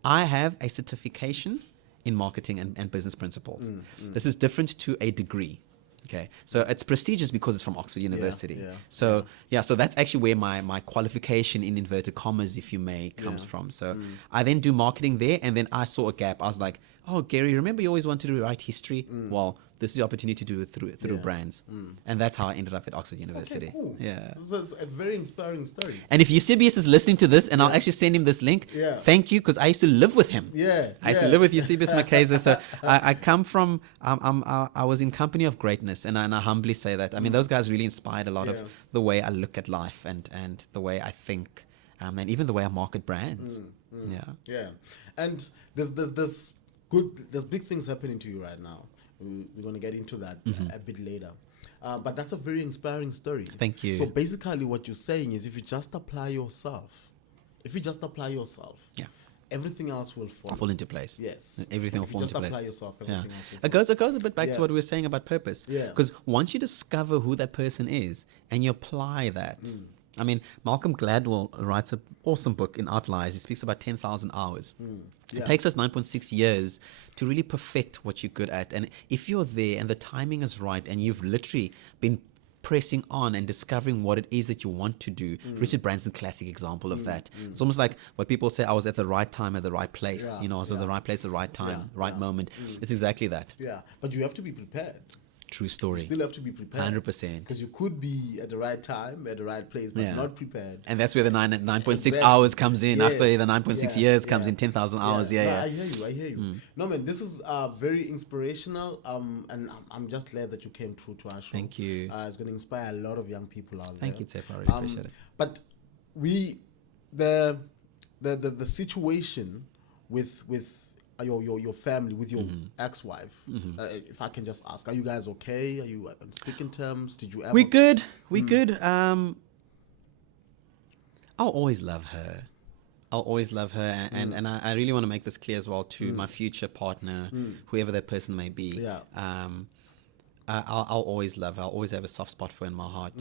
I have a certification in marketing and business principles. This is different to a degree. Okay, so it's prestigious because it's from Oxford University. So that's actually where my qualification in inverted commas, if you may, comes from. So I then do marketing there, and then I saw a gap. I was like, oh, Gerry, remember you always wanted to write history? Well, this is the opportunity to do it through brands. And that's how I ended up at Oxford University. Okay, cool. Yeah. This is a very inspiring story. And if Eusebius is listening to this, and I'll actually send him this link, thank you, because I used to live with him. I used to live with Eusebius Makeza. So I come from, I was in company of greatness, and I humbly say that. I mean, those guys really inspired a lot of the way I look at life and the way I think, and even the way I market brands. Yeah. And there's big things happening to you right now. We're going to get into that a bit later. But that's a very inspiring story. Thank you. So basically what you're saying is if you just apply yourself, everything else will fall into place. Yes. Everything will fall into place. Apply yourself, everything else It goes a bit back to what we were saying about purpose. Because once you discover who that person is and you apply that, I mean, Malcolm Gladwell writes an awesome book in Outliers. He speaks about 10,000 hours. It takes us 9.6 years to really perfect what you're good at. And if you're there and the timing is right and you've literally been pressing on and discovering what it is that you want to do. Richard Branson, classic example of that. It's almost like what people say, I was at the right time at the right place. I was at the right place at the right time, right moment. It's exactly that. Yeah, but you have to be prepared. True You story. still have to be prepared. 100%. Because you could be at the right time, at the right place, but Yeah. not prepared. And that's where the 9.6 Exactly. hours comes in. I say the Yes. 9.6 Yeah, years comes yeah. in 10,000 hours. Yeah, No, yeah. I hear you. No, man, this is very inspirational. And I'm just glad that you came through to our show. Thank you. It's going to inspire a lot of young people out Thank there. you, Tsepo. I really appreciate it. But the situation with your family, with your ex-wife, if I can just ask, are you guys okay? Are you on speaking terms? Did you ever? We good. We good. I'll always love her. I'll always love her. And I really want to make this clear as well to my future partner, whoever that person may be. Yeah. I'll always love her. I'll always have a soft spot for her in my heart.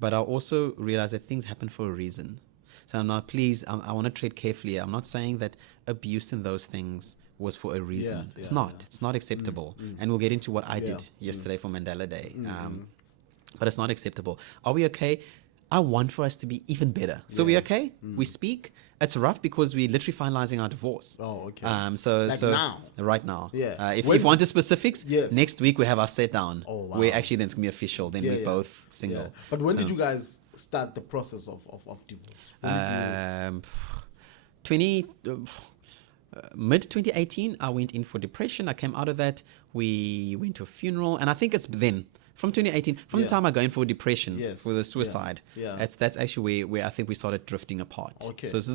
But I'll also realize that things happen for a reason. So now, please, I want to tread carefully. I'm not saying that abuse and those things was for a reason. It's not. It's not acceptable. And we'll get into what I did yesterday for Mandela Day. But it's not acceptable. Are we okay? I want for us to be even better. So we okay? We speak. It's rough because we're literally finalizing our divorce. Oh, okay. So now? right now. Yeah. If When- you want the specifics, Yes. next week we have our set down. Oh, wow. Where actually then it's gonna be official. Then we're both single. Yeah. But when So, did you guys start the process of divorce? When did mid 2018, I went in for depression. I came out of that. We went to a funeral, and I think it's then. From 2018, from the time I go in for depression, Yes. for the suicide, Yeah. that's actually where I think we started drifting apart. Okay. So this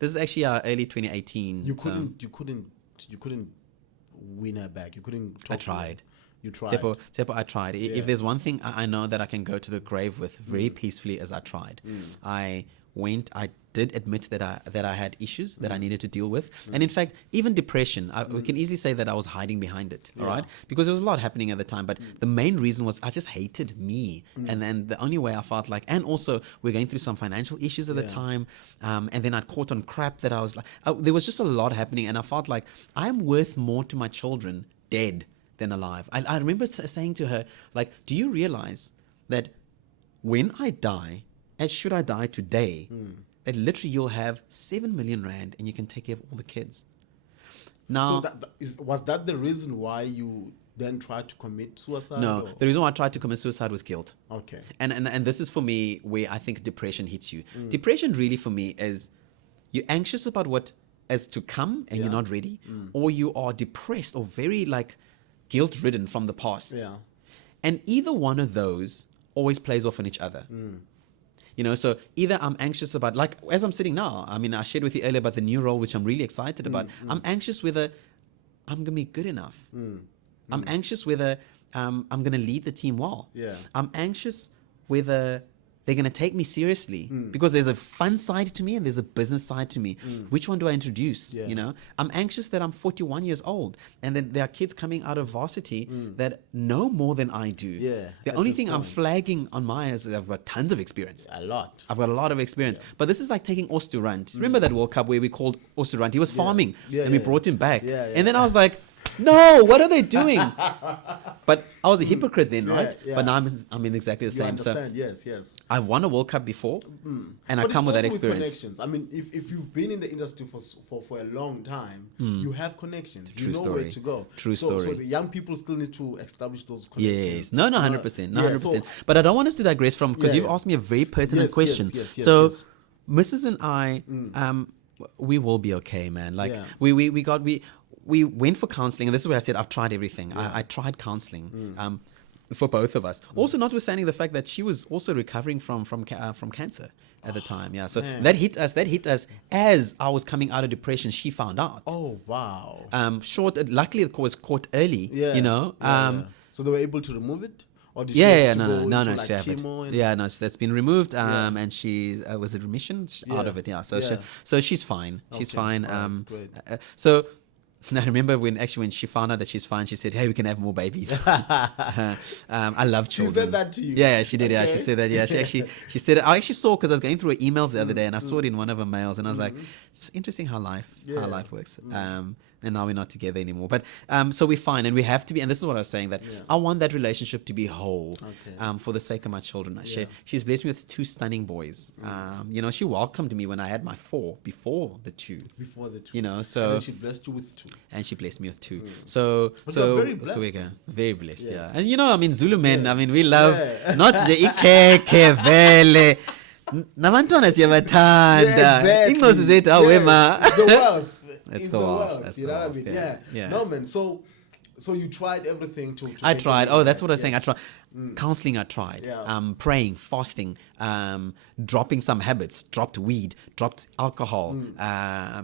is actually our early 2018. you couldn't win her back. You couldn't. I Talk to her. tried. You tried. Tsepo, I tried. Yeah. If there's one thing I know that I can go to the grave with very peacefully, is I tried. I did admit that I had issues that I needed to deal with. And in fact, even depression, we can easily say that I was hiding behind it, all right? Because there was a lot happening at the time. But the main reason was I just hated me. And then the only way I felt like, and also we're going through some financial issues at the time. And then I'd caught on crap that I was like, there was just a lot happening. And I felt like I'm worth more to my children dead than alive. I remember saying to her, like, do you realize that when I die, as should I die today, that literally you'll have 7 million rand and you can take care of all the kids. Now, So was that the reason why you then tried to commit suicide? no, or? the reason why I tried to commit suicide was guilt. Okay. And this is for me where I think depression hits you. Depression really for me is you're anxious about what is to come and you're not ready, or you are depressed or very like guilt ridden from the past. Yeah. And either one of those always plays off on each other. You know, so either I'm anxious about, like as I'm sitting now, I mean, I shared with you earlier about the new role, which I'm really excited about. I'm anxious whether I'm going to be good enough. I'm anxious whether I'm going to lead the team well. Yeah. I'm anxious whether they're going to take me seriously because there's a fun side to me and there's a business side to me. Which one do I introduce? Yeah. You know, I'm anxious that I'm 41 years old and that there are kids coming out of varsity that know more than I do. Yeah, The at only this thing I'm point. flagging on my is I've got tons of experience. A lot. I've got a lot of experience. But this is like taking Osturant. Remember that World Cup where we called Osturant? He was farming and we brought him back. Yeah, yeah. And then I was like, no, what are they doing? But I was a hypocrite then, right? yeah. But now I'm in exactly the You same. understand? Yes. I've won a World Cup before and I But come it's with that also experience. connections. I mean, if you've been in the industry for a long time, you have connections. True You know story. where to go. True So story. the young people still need to establish those connections. Yes. No, 100%. No, Yeah, 100%. so- But I don't want us to digress from, because Yeah, you've yeah. asked me a very pertinent Yes, question. yes, So yes. Mrs. and I, we will be okay, man. Like Yeah. we went for counseling, and this is where I said I've tried everything. I tried counseling for both of us. Also, notwithstanding the fact that she was also recovering from cancer at the time. Yeah, so man. that hit us as I was coming out of depression. She found out. Oh wow. Luckily it was caught early. Yeah. You know. Yeah. So they were able to remove it, or did she Yeah, have to go no, into, she have it. chemo and- Yeah, no, that's been removed. And she was it remission out Yeah. of it. Yeah, so Yeah. so she's fine. She's Okay. fine. Alright, great. So I remember when she found out that she's fine, she said, "Hey, we can have more babies." I love She children. said that to you? Yeah, she did. Yeah, she Okay. said that. Yeah, she said it. I actually saw, because I was going through her emails the other day, and I saw it in one of her mails, and I was like, "It's interesting how life works." And now we're not together anymore. But so we're fine, and we have to be. And this is what I was saying, that I want that relationship to be whole, Okay. for the sake of my children. Yeah. She's blessed me with 2 stunning boys. You know, she welcomed me when I had my 4 before the 2. Before the two. You know, And so then she blessed you with 2. And she blessed me with 2. So But you're very blessed. so we go very blessed. Yes. Yeah. And you know, I mean, Zulu men. Yeah. I mean, we love Yeah. not nje ikhekhe vele. Nabantwana siyabathanda. Inkosi zethu awema. It's the wealth. It's It's the the wealth. wealth. That's You the know what I wealth. mean? Yeah. Yeah. Yeah. No, man. So you tried everything to I make tried. it Oh, work. that's what I was saying. I Yes. tried. Counseling, I tried. Yeah. Praying, fasting, dropping some habits, dropped weed, dropped alcohol.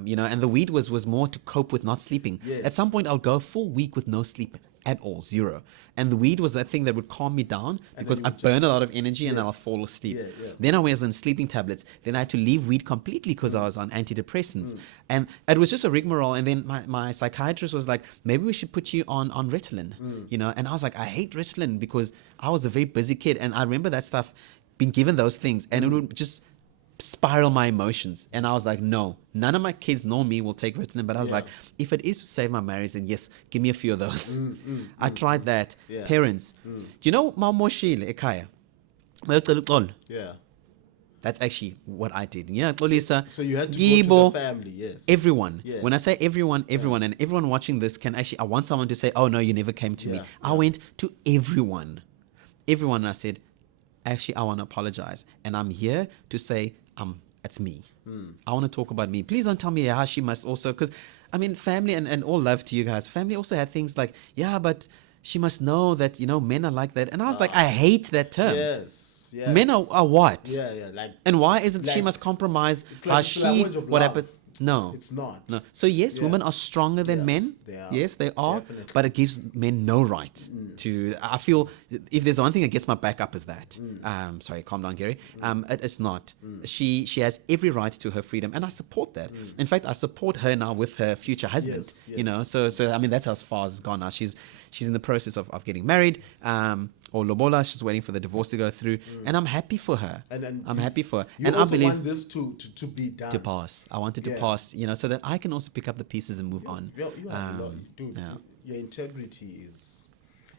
You know, and the weed was more to cope with not sleeping. Yes. At some point, I'll go a full week with no sleep at all, 0. And the weed was that thing that would calm me down because you I would burn just- a lot of energy and then Yes. I'll fall asleep. Yeah, yeah. Then I was on sleeping tablets. Then I had to leave weed completely because I was on antidepressants. And it was just a rigmarole. And then my psychiatrist was like, maybe we should put you on Ritalin, you know? And I was like, I hate Ritalin because I was a very busy kid. And I remember that stuff, being given those things, and it would just spiral my emotions. And I was like, no, none of my kids nor me will take Ritalin. But I was Yeah. like, if it is to save my marriage, then yes, give me a few of those. I tried that. Yeah. Parents, do you know Mamoshile Ekaya? Yeah. That's actually what I did. Yeah, Lisa. So you had to go Gibo, to the family, yes. everyone. Yes. When I say everyone, and everyone watching this can actually, I want someone to say, oh no, you never came to me. Yeah, I went to everyone. And I said, actually, I want to apologize. And I'm here to say, it's me. I want to talk about me. Please don't tell me how she must also, because I mean, family and all love to you guys. Family also had things like, yeah, but she must know that, you know, men are like that. And I was like, I hate that term. Yes. Yes. Men are what? Yeah, like And why isn't she Like- must compromise it's how like the she language of what love. happened? No. it's not. No. So yes, Yeah. women are stronger than Yes, men. they are. Yes, they are. Definitely. But it gives men no right to. I feel if there's one thing that gets my back up is that. Sorry, calm down, Gerry. It's not. She has every right to her freedom, and I support that. In fact, I support her now with her future husband. Yes, You know, yes. so I mean that's as far as it's gone now. She's in the process of getting married. Or lobola, she's waiting for the divorce to go through, and I'm happy for her. And I'm happy for her, You and I also believe want this to be done. to pass. I wanted to Yeah. pass, you know, so that I can also pick up the pieces and move on. You are a lot, dude. yeah. Your integrity is.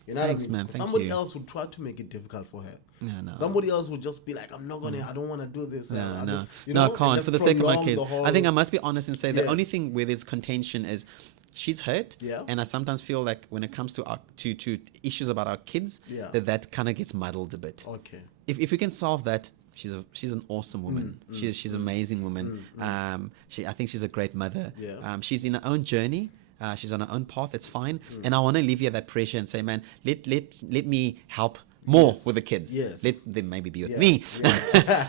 You know Thanks, what I mean? man. Thank Somebody you. else would try to make it difficult for her. Yeah, no. Somebody else would just be like, I'm not gonna. I don't want to do this. No, I no, don't- you no, know, I and can't. just For the sake of my prolong kids, the whole- I think I must be honest and say the Yeah. only thing where there's contention is she's hurt, Yeah. and I sometimes feel like when it comes to our to issues about our kids, Yeah. that kind of gets muddled a bit. Okay. If we can solve that, she's an awesome woman. She's an amazing woman. I think she's a great mother. Yeah. She's in her own journey. She's on her own path. It's fine. And I want to alleviate that pressure and say, man, let me help more Yes. with the kids. Yes. Let them maybe be with Yeah. me.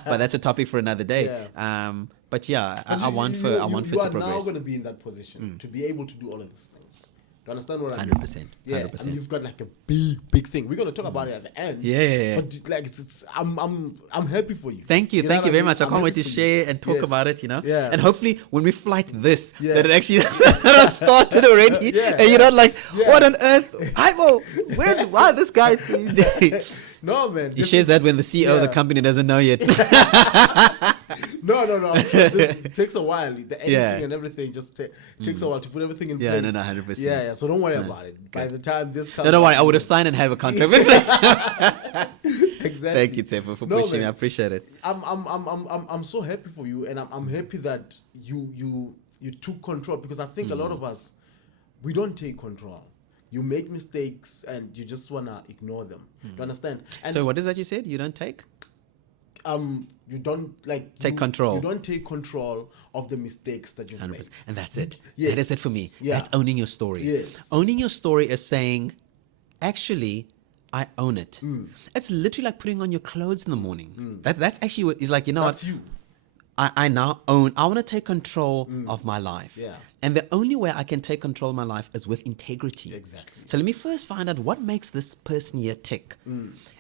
But that's a topic for another day. Yeah. But yeah, But I want for you to are now progress. going to be in that position to be able to do all of these things. Do you understand what I mean? 100%. Yeah, 100%. and you've got like a big thing. We're gonna talk about it at the end. Yeah. But like I'm happy for you. Thank you, know thank what you I very mean? much. I I'm can't wait happy to for share you. and talk Yes. about it, you know. Yeah. And hopefully, when we flight this, Yeah. that it actually that I've started already, Yeah. and you're not like, Yeah. what on earth? Why this guy? No, man. He this shares is- that when the CEO of the yeah. company doesn't know yet. No. This takes a while. The editing Yeah. and everything just takes a while to put everything in Yeah, place. no, 100%. Yeah. So don't worry about it. By the time this comes, No, don't worry. I would have signed and have a contract with us. Exactly. Thank you, Tefo, for No, pushing me. man. I appreciate it. I'm so happy for you, and I'm happy that you took control, because I think a lot of us, we don't take control. You make mistakes and you just wanna ignore them. Do you understand? And So what is that you said? You don't take? you don't like Take control. You don't take control of the mistakes that you've 100%. made. And that's it. Yes. That is it for me. Yeah. That's owning your story. Yes. Owning your story is saying, actually, I own it. It's literally like putting on your clothes in the morning. That's actually what is like, you know That's what? you. I now own, I want to take control of my life. Yeah. And the only way I can take control of my life is with integrity. Exactly. So let me first find out what makes this person here tick.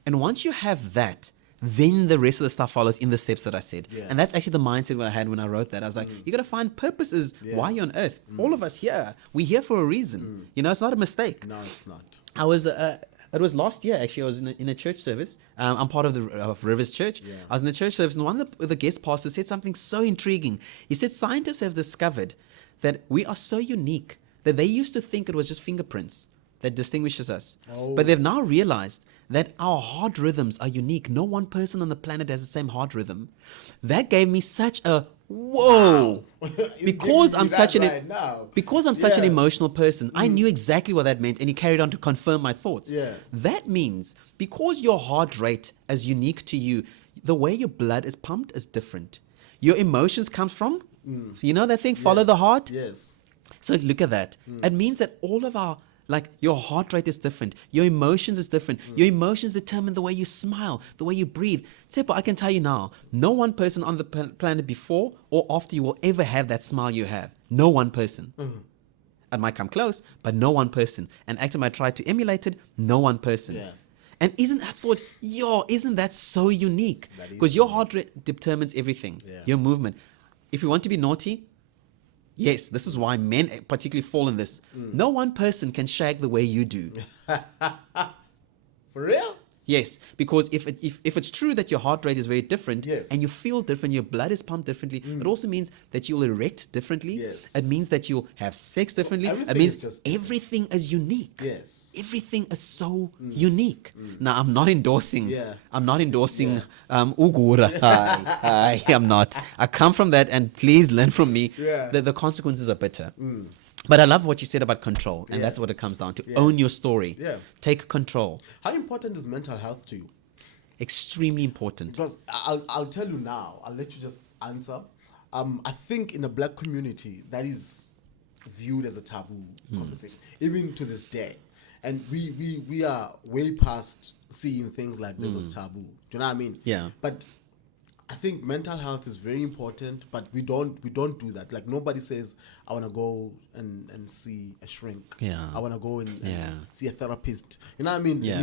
And once you have that, then the rest of the stuff follows in the steps that I said. Yeah. And that's actually the mindset that I had when I wrote that. I was like, you got to find purposes. Yeah. Why you're on earth. All of us here, we're here for a reason. You know, it's not a mistake. No, it's not. I was, it was last year actually. I was in a church service. I'm part of the of Rivers Church. Yeah. I was in the church service, and one of the guest pastors said something so intriguing. He said scientists have discovered that we are so unique that they used to think it was just fingerprints that distinguishes us, but they've now realized that our heart rhythms are unique. No one person on the planet has the same heart rhythm. That gave me such a whoa. It's Because giving I'm me such that an right now. because I'm such an Yeah. emotional person, I knew exactly what that meant, and he carried on to confirm my thoughts. Yeah. That means because your heart rate is unique to you, the way your blood is pumped is different. Your emotions comes from, you know that thing, follow the heart. Yes. So look at that. It means that all of our, like, your heart rate is different. Your emotions is different. Your emotions determine the way you smile, the way you breathe. Tsepo, I can tell you now, no one person on the planet before or after you will ever have that smile you have. No one person. It might come close, but no one person. And actor might try to emulate it, no one person. Yeah. And isn't that so unique? That is Because your heart rate determines everything. Yeah. Your movement. If you want to be naughty, yes, this is why men particularly fall in this. No one person can shag the way you do. For real? Yes, because if it's true that your heart rate is very different, Yes. and you feel different, your blood is pumped differently, it also means that you'll erect differently. Yes. It means that you'll have sex differently. It everything means is just different. everything is unique. Yes. Everything is so unique. Now, I'm not endorsing. Yeah. I'm not endorsing Ugura. I am not. I come from that, and please learn from me. Yeah. The consequences are bitter. But I love what you said about control, and Yeah. that's what it comes down to. Yeah. Own your story. Yeah. Take control. How important is mental health to you? Extremely important. Because I'll tell you now. I'll let you just answer. I think in the black community that is viewed as a taboo conversation, even to this day. And we are way past seeing things like this as taboo. Do you know what I mean? Yeah. But I think mental health is very important, but we don't do that. Like nobody says, I want to go and see a shrink. Yeah. I want to go and Yeah. see a therapist. You know what I mean? Yeah.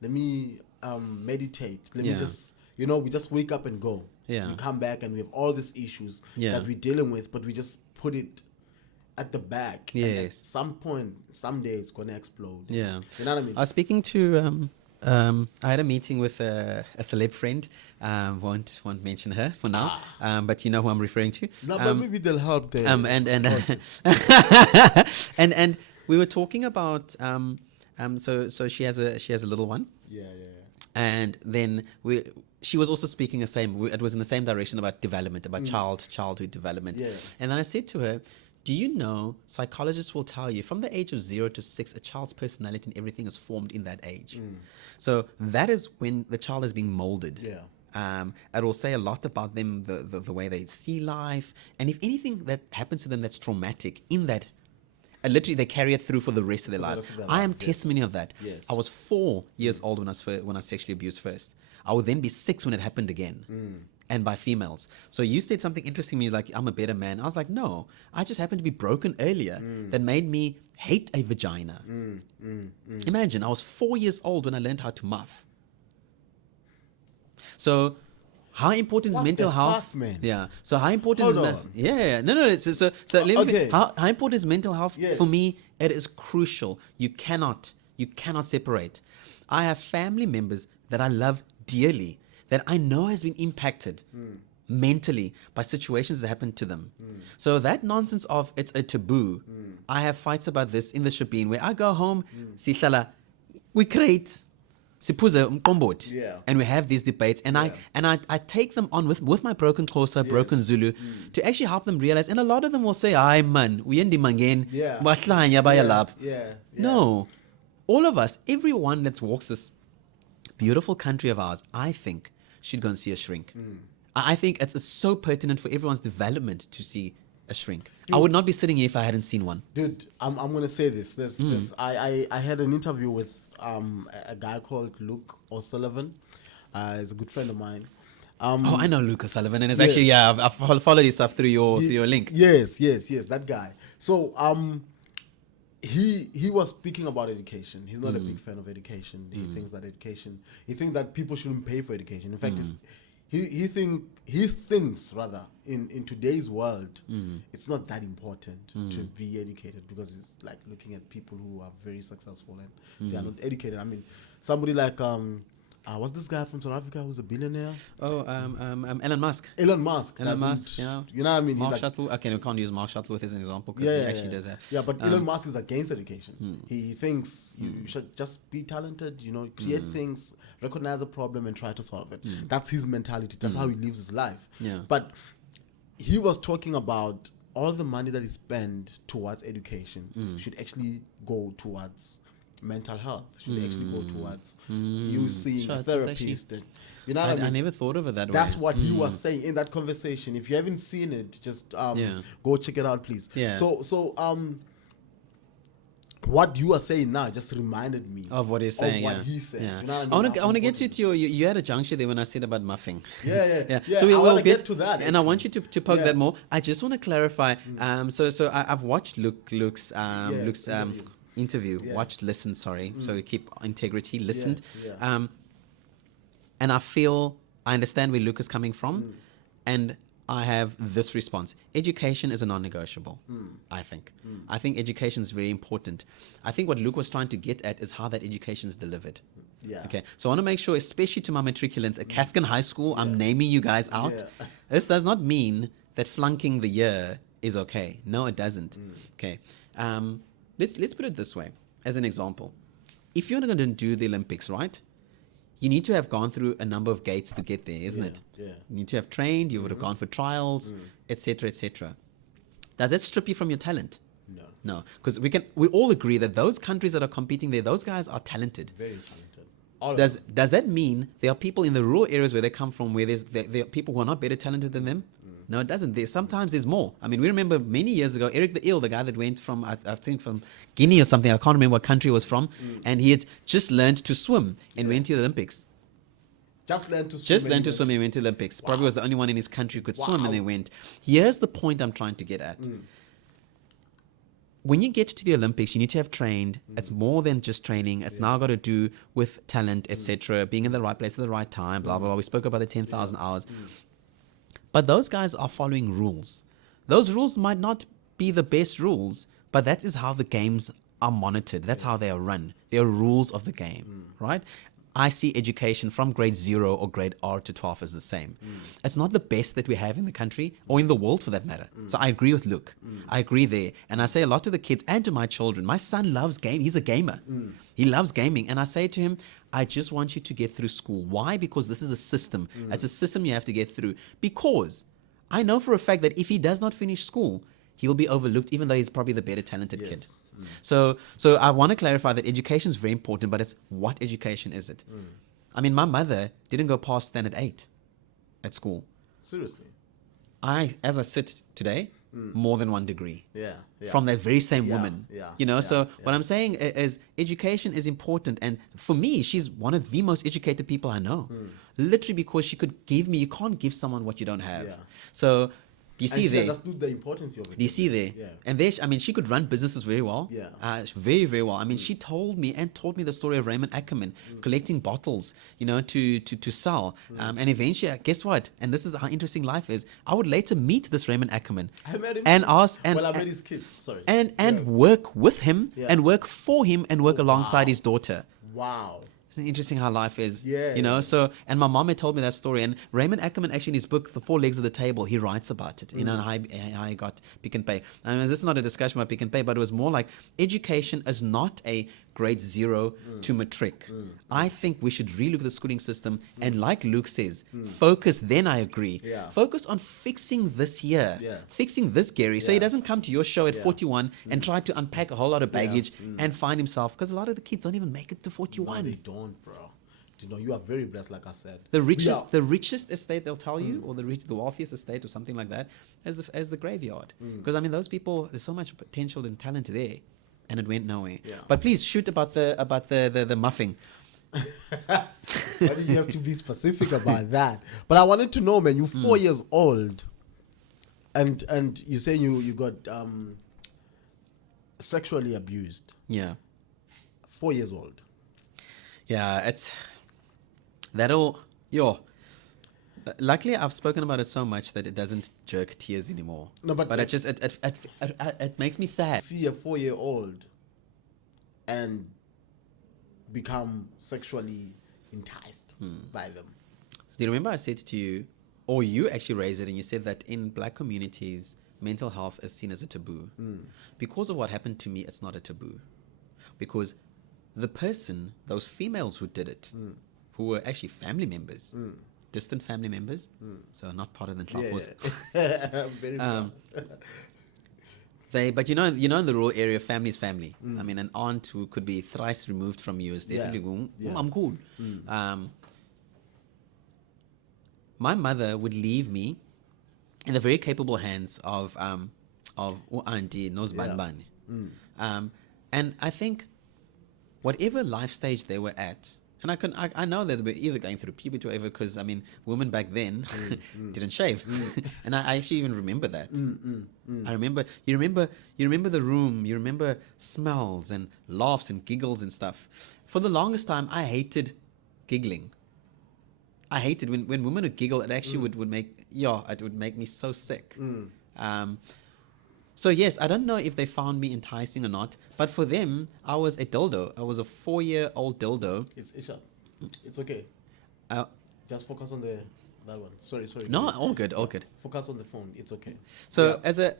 Let me meditate. Let Yeah. me just, we just wake up and go. Yeah. We come back and we have all these issues Yeah. that we're dealing with, but we just put it at the back. And at Yes. some point, someday it's gonna explode. Yeah. You know what I mean? I was speaking to I had a meeting with a celeb friend. Won't mention her for now. But you know who I'm referring to. No, but maybe they'll help there. And we were talking about so she has a little one. Yeah. And then she was also speaking it was in the same direction about development, about childhood development. Yeah. And then I said to her, do you know psychologists will tell you from the age of 0 to 6, a child's personality and everything is formed in that age. So that is when the child is being molded. Yeah. It will say a lot about them, the way they see life. And if anything that happens to them that's traumatic in that, literally they carry it through for the rest of their lives. rest of their I am lives, yes. testimony of that. Yes. I was 4 years old when I was sexually abused first. I would then be 6 when it happened again. And by females. So you said something interesting to me, like, I'm a better man. I was like, no, I just happened to be broken earlier that made me hate a vagina. Imagine, I was 4 years old when I learned how to muff. So how important is What mental the health? fuck, man? Yeah. So how important Hold is on. No. So let me Okay. how important is mental health? Yes. For me, it is crucial. You cannot separate. I have family members that I love dearly that I know has been impacted mentally by situations that happened to them. So that nonsense of it's a taboo. I have fights about this in the Shebeen where I go home, sihlala, we create siphuze umqombothi, Yeah. and we have these debates, and I take them on with my broken Xhosa, broken Zulu, to actually help them realize. And a lot of them will say, "Ay man, uyendima ngeni, Yeah. bahlanya bayalapha." Yeah. No, all of us, everyone that walks this beautiful country of ours, I think, should go and see a shrink. I think it's so pertinent for everyone's development to see a shrink. I would not be sitting here if I hadn't seen one. Dude, I'm gonna say this. I had an interview with a guy called Luke O'Sullivan. He's a good friend of mine. I know Luke O'Sullivan, and it's actually I've followed his stuff through your link. Yes, that guy. So he was speaking about education. He's not a big fan of education. He thinks that people shouldn't pay for education. In fact, he thinks rather in today's world, it's not that important to be educated, because it's like looking at people who are very successful and they are not educated. I mean, somebody like what's this guy from South Africa who's a billionaire? Oh, Elon Musk. Elon Musk. Elon Musk, you know what I mean? Mark He's like, Shuttle. Okay, we can't use Mark Shuttleworth as an example because he actually does that. Yeah, but Elon Musk is against education. He thinks you should just be talented, create things, recognize a problem and try to solve it. That's his mentality. That's how he lives his life. Yeah. But he was talking about all the money that is spent towards education should actually go towards mental health, should actually go towards you seeing Sure, a it's therapist. actually- You know what I mean? I never thought of it that way. That's what he was saying in that conversation. If you haven't seen it, just go check it out, please. Yeah. So what you are saying now just reminded me Of what he's saying, what yeah. he said. Yeah. You know what I mean? I want How to get important to your, you had a juncture there when I said about muffing. Yeah. So we I will wanna get to that, and I want you to poke Yeah. that more. I just want to clarify. So I've watched Luke's interview. Yeah. Listened. Sorry. So we keep integrity. Listened. Yeah. And I feel I understand where Luke is coming from, and I have this response. Education is a non-negotiable, I think. I think education is very important. I think what Luke was trying to get at is how that education is delivered. Yeah. Okay. So I want to make sure, especially to my matriculants at Cathkin High School, I'm naming you guys out. Yeah. This does not mean that flunking the year is okay. No, it doesn't. Okay. Let's put it this way, as an example. If you're going to do the Olympics, right? You need to have gone through a number of gates to get there, isn't it? Yeah. You need to have trained, you would have gone for trials, etc., etc. Does that strip you from your talent? No. No, because we all agree that those countries that are competing there, those guys are talented. Very talented. All of them. Does that mean there are people in the rural areas where they come from where there are people who are not better talented than them? No, it doesn't. Sometimes there's more. I mean, we remember many years ago, Eric the Ill, the guy that went from, I think from Guinea or something, I can't remember what country he was from, and he had just learned to swim and went to the Olympics. Just learn to swim. Just learned to swim and went to the Olympics. Probably was the only one in his country who could swim, and they went. Here's the point I'm trying to get at. When you get to the Olympics, you need to have trained. It's more than just training. It's now got to do with talent, etc., being in the right place at the right time, blah, blah, blah. We spoke about the 10,000 hours. But those guys are following rules. Those rules might not be the best rules, but that is how the games are monitored. That's how they are run. They are rules of the game, right? I see education from grade 0 or grade R to 12 as the same. It's not the best that we have in the country or in the world for that matter. So I agree with Luke. I agree there. And I say a lot to the kids and to my children. My son loves game. He's a gamer. He loves gaming. And I say to him, I just want you to get through school. Why? Because this is a system. It's a system you have to get through. Because I know for a fact that if he does not finish school, he'll be overlooked, even though he's probably the better talented kid. So I want to clarify that education is very important, but it's what education is it? I mean, my mother didn't go past standard 8 at school. Seriously. As I sit today, more than 1 degree. Yeah. From that very same woman. Yeah. So what I'm saying is education is important. And for me, she's one of the most educated people I know. Literally because she could give me, you can't give someone what you don't have. Yeah. So do you see and she there? understood the importance of it. Do you see there? Yeah. And there, I mean, she could run businesses very well. Yeah. Very, very well. I mean, she told me and taught me the story of Raymond Ackerman collecting bottles, to sell. And eventually, guess what? And this is how interesting life is. I would later meet this Raymond Ackerman. I met him. And ask and I met his kids. Sorry. And work with him and work for him and work alongside his daughter. Wow. It's interesting how life is, Yeah. So, and my mom had told me that story. And Raymond Ackerman, actually, in his book, The Four Legs of the Table, he writes about it, and how he got Pick and Pay. I mean, this is not a discussion about Pick and Pay, but it was more like education is not a grade 0 to matric. I think we should relook at the schooling system. And like Luke says, focus, then I agree. Yeah. Focus on fixing this year, fixing this Gerry, so he doesn't come to your show at 41 and try to unpack a whole lot of baggage and find himself, because a lot of the kids don't even make it to 41. No, they don't, bro. You are very blessed, like I said. The richest estate, they'll tell you, or the wealthiest estate or something like that, as the graveyard. Because I mean, those people, there's so much potential and talent there, and it went nowhere. Yeah. But please shoot about the muffing. Why do you have to be specific about that? But I wanted to know, man, you're 4 years old, and you say you got sexually abused. Yeah. 4 years old. Yeah, it's that'll luckily I've spoken about it so much that it doesn't jerk tears anymore. No, but it makes me sad. See a 4-year-old and become sexually enticed by them. So do you remember I said to you, or you actually raised it, and you said that in black communities, mental health is seen as a taboo. Because of what happened to me, it's not a taboo. Because the person, those females who did it, who were actually family members, distant family members, so not part of the Nhlapos. Yeah. Very proud. But you know, in the rural area, family is family. I mean, an aunt who could be thrice removed from you is definitely I'm cool. My mother would leave me in the very capable hands of auntie Nozbanbani. And I think whatever life stage they were at, and I know that they were either going through puberty or whatever, because I mean, women back then didn't shave, and I actually even remember that. I remember you remember the room, you remember smells and laughs and giggles and stuff. For the longest time, I hated giggling. I hated when women would giggle. It actually would make me so sick. So yes, I don't know if they found me enticing or not, but for them, I was a dildo. I was a 4-year-old dildo. It's It's okay. Just focus on that one. Sorry. No, all good. Focus on the phone. It's okay. So as a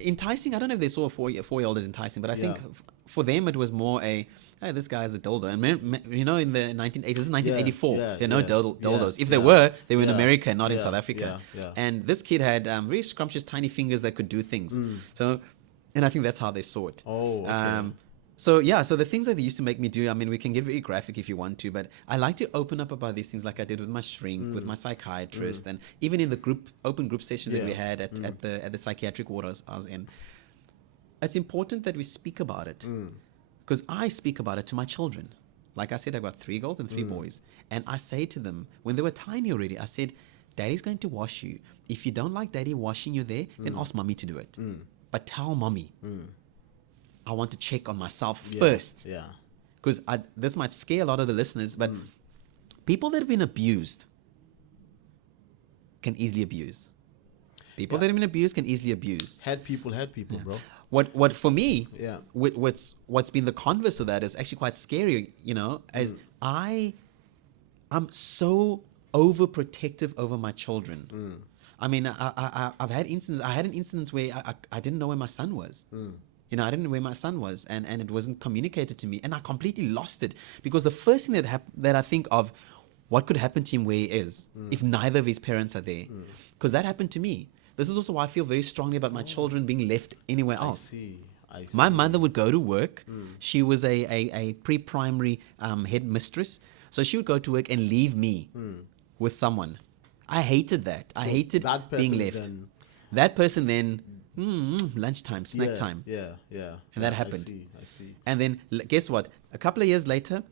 enticing, I don't know if they saw a 4-year-old as enticing, but I think for them it was more a, hey, this guy is a dildo. And you know, in the 1980s, this is 1984, there are no dildos. If there were, they were in America and not in South Africa. And this kid had very scrumptious, tiny fingers that could do things. So, and I think that's how they saw it. Oh, okay. So the things that they used to make me do, I mean, we can get very graphic if you want to, but I like to open up about these things, like I did with my shrink, with my psychiatrist, and even in the open group sessions that we had at the psychiatric ward I was in. It's important that we speak about it, because I speak about it to my children. Like I said, I've got 3 girls and 3 boys, and I say to them when they were tiny already, I said, "Daddy's going to wash you. If you don't like Daddy washing you there, then ask Mommy to do it. But tell Mommy." I want to check on myself first. Yeah. Because this might scare a lot of the listeners, but people that have been abused can easily abuse. People that have been abused can easily abuse. Had people, bro. What for me, what's been the converse of that is actually quite scary, you know, as I'm so overprotective over my children. I mean, I've had instances. I had an instance where I didn't know where my son was. You know, I didn't know where my son was, and it wasn't communicated to me, and I completely lost it, because the first thing that I think of, what could happen to him where he is if neither of his parents are there, because that happened to me. This is also why I feel very strongly about my children being left anywhere else. I see. My mother would go to work. She was a pre-primary headmistress, so she would go to work and leave me with someone. I hated that. I hated being left. That person then. Lunchtime, snack time. Yeah. And that happened. I see. And then guess what? A couple of years later,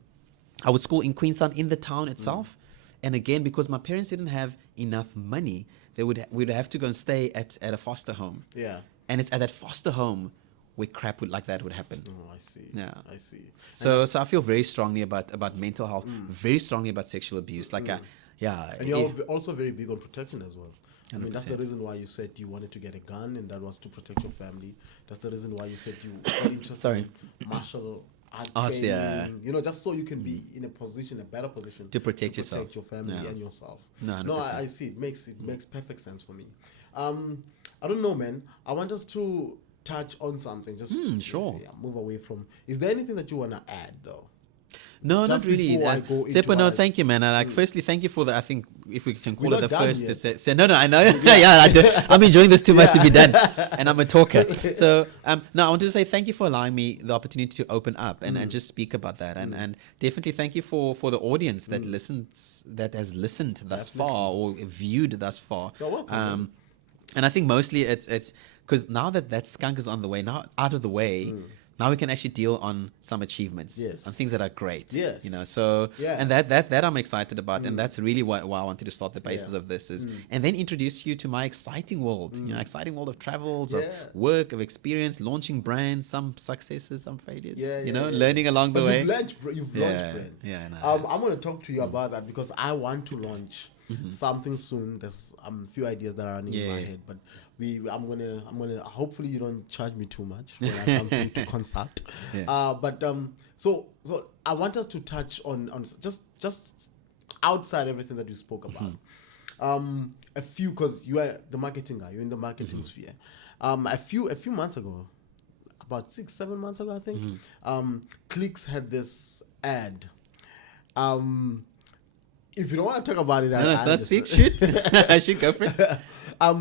I would school in Queenstown, in the town itself. And again, because my parents didn't have enough money, we'd have to go and stay at a foster home. Yeah. And it's at that foster home where crap like that would happen. Oh, I see. Yeah. I see. So I feel very strongly about mental health, very strongly about sexual abuse. Like, And you're also very big on protection as well. 100%. I mean, that's the reason why you said you wanted to get a gun, and that was to protect your family. That's the reason why you said you were interested in martial art training, you know, just so you can be in a better position to protect yourself, protect your family and yourself. No, I see. It makes perfect sense for me. I don't know, man. I want us to touch on something. Just sure. Move away from. Is there anything that you want to add, though? No, not really. Tsepo, no, thank you, man. Firstly, thank you for the, I think, if we can call it the first to say, no, I know. I do. I'm enjoying this too much to be done, and I'm a talker. So, no, I want to say thank you for allowing me the opportunity to open up and just speak about that. And definitely thank you for the audience that that has listened thus far or viewed thus far. You're welcome. And I think mostly it's because now that skunk is on the way, now out of the way, now we can actually deal on some achievements, on things that are great. Yes. You know, so and that I'm excited about, and that's really why I wanted to start the basis of this is, and then introduce you to my exciting world, you know, exciting world of travels, of work, of experience, launching brands, some successes, some failures, learning along the way. You've launched brand. Yeah, no. I'm going to talk to you about that because I want to launch something soon. There's a few ideas that are running in my head, but I'm gonna hopefully you don't charge me too much when I come to consult. So I want us to touch on just outside everything that you spoke about. A few, because you are the marketing guy, you're in the marketing sphere. A few months ago, about 6-7 months ago, I think, Clicks had this ad. if you don't want to talk about it, No, let's speak. Shoot. I should go for it.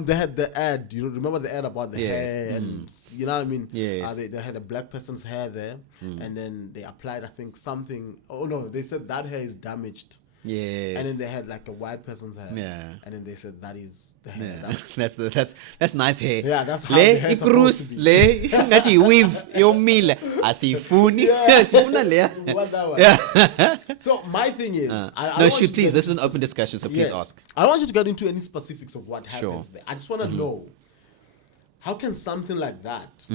They had the ad. You know, remember the ad about the Yes. hair, and you know what I mean? Yes. They had a black person's hair there, and then they applied, I think, something. Oh no, they said that hair is damaged. Yes. And then they had like a white person's hair. Yeah. And then they said that is the hair. Yeah. That's nice hair. Yeah, that's how the hair is supposed to be. Le ngathi weave yomile asifuni. Sifuna le. What that was. Yeah. So my thing is, I No, don't want shoot, you to please. get This is into an open discussion, so please Yes. ask. I don't want you to get into any specifics of what Sure. happens there. I just want to know, how can something like that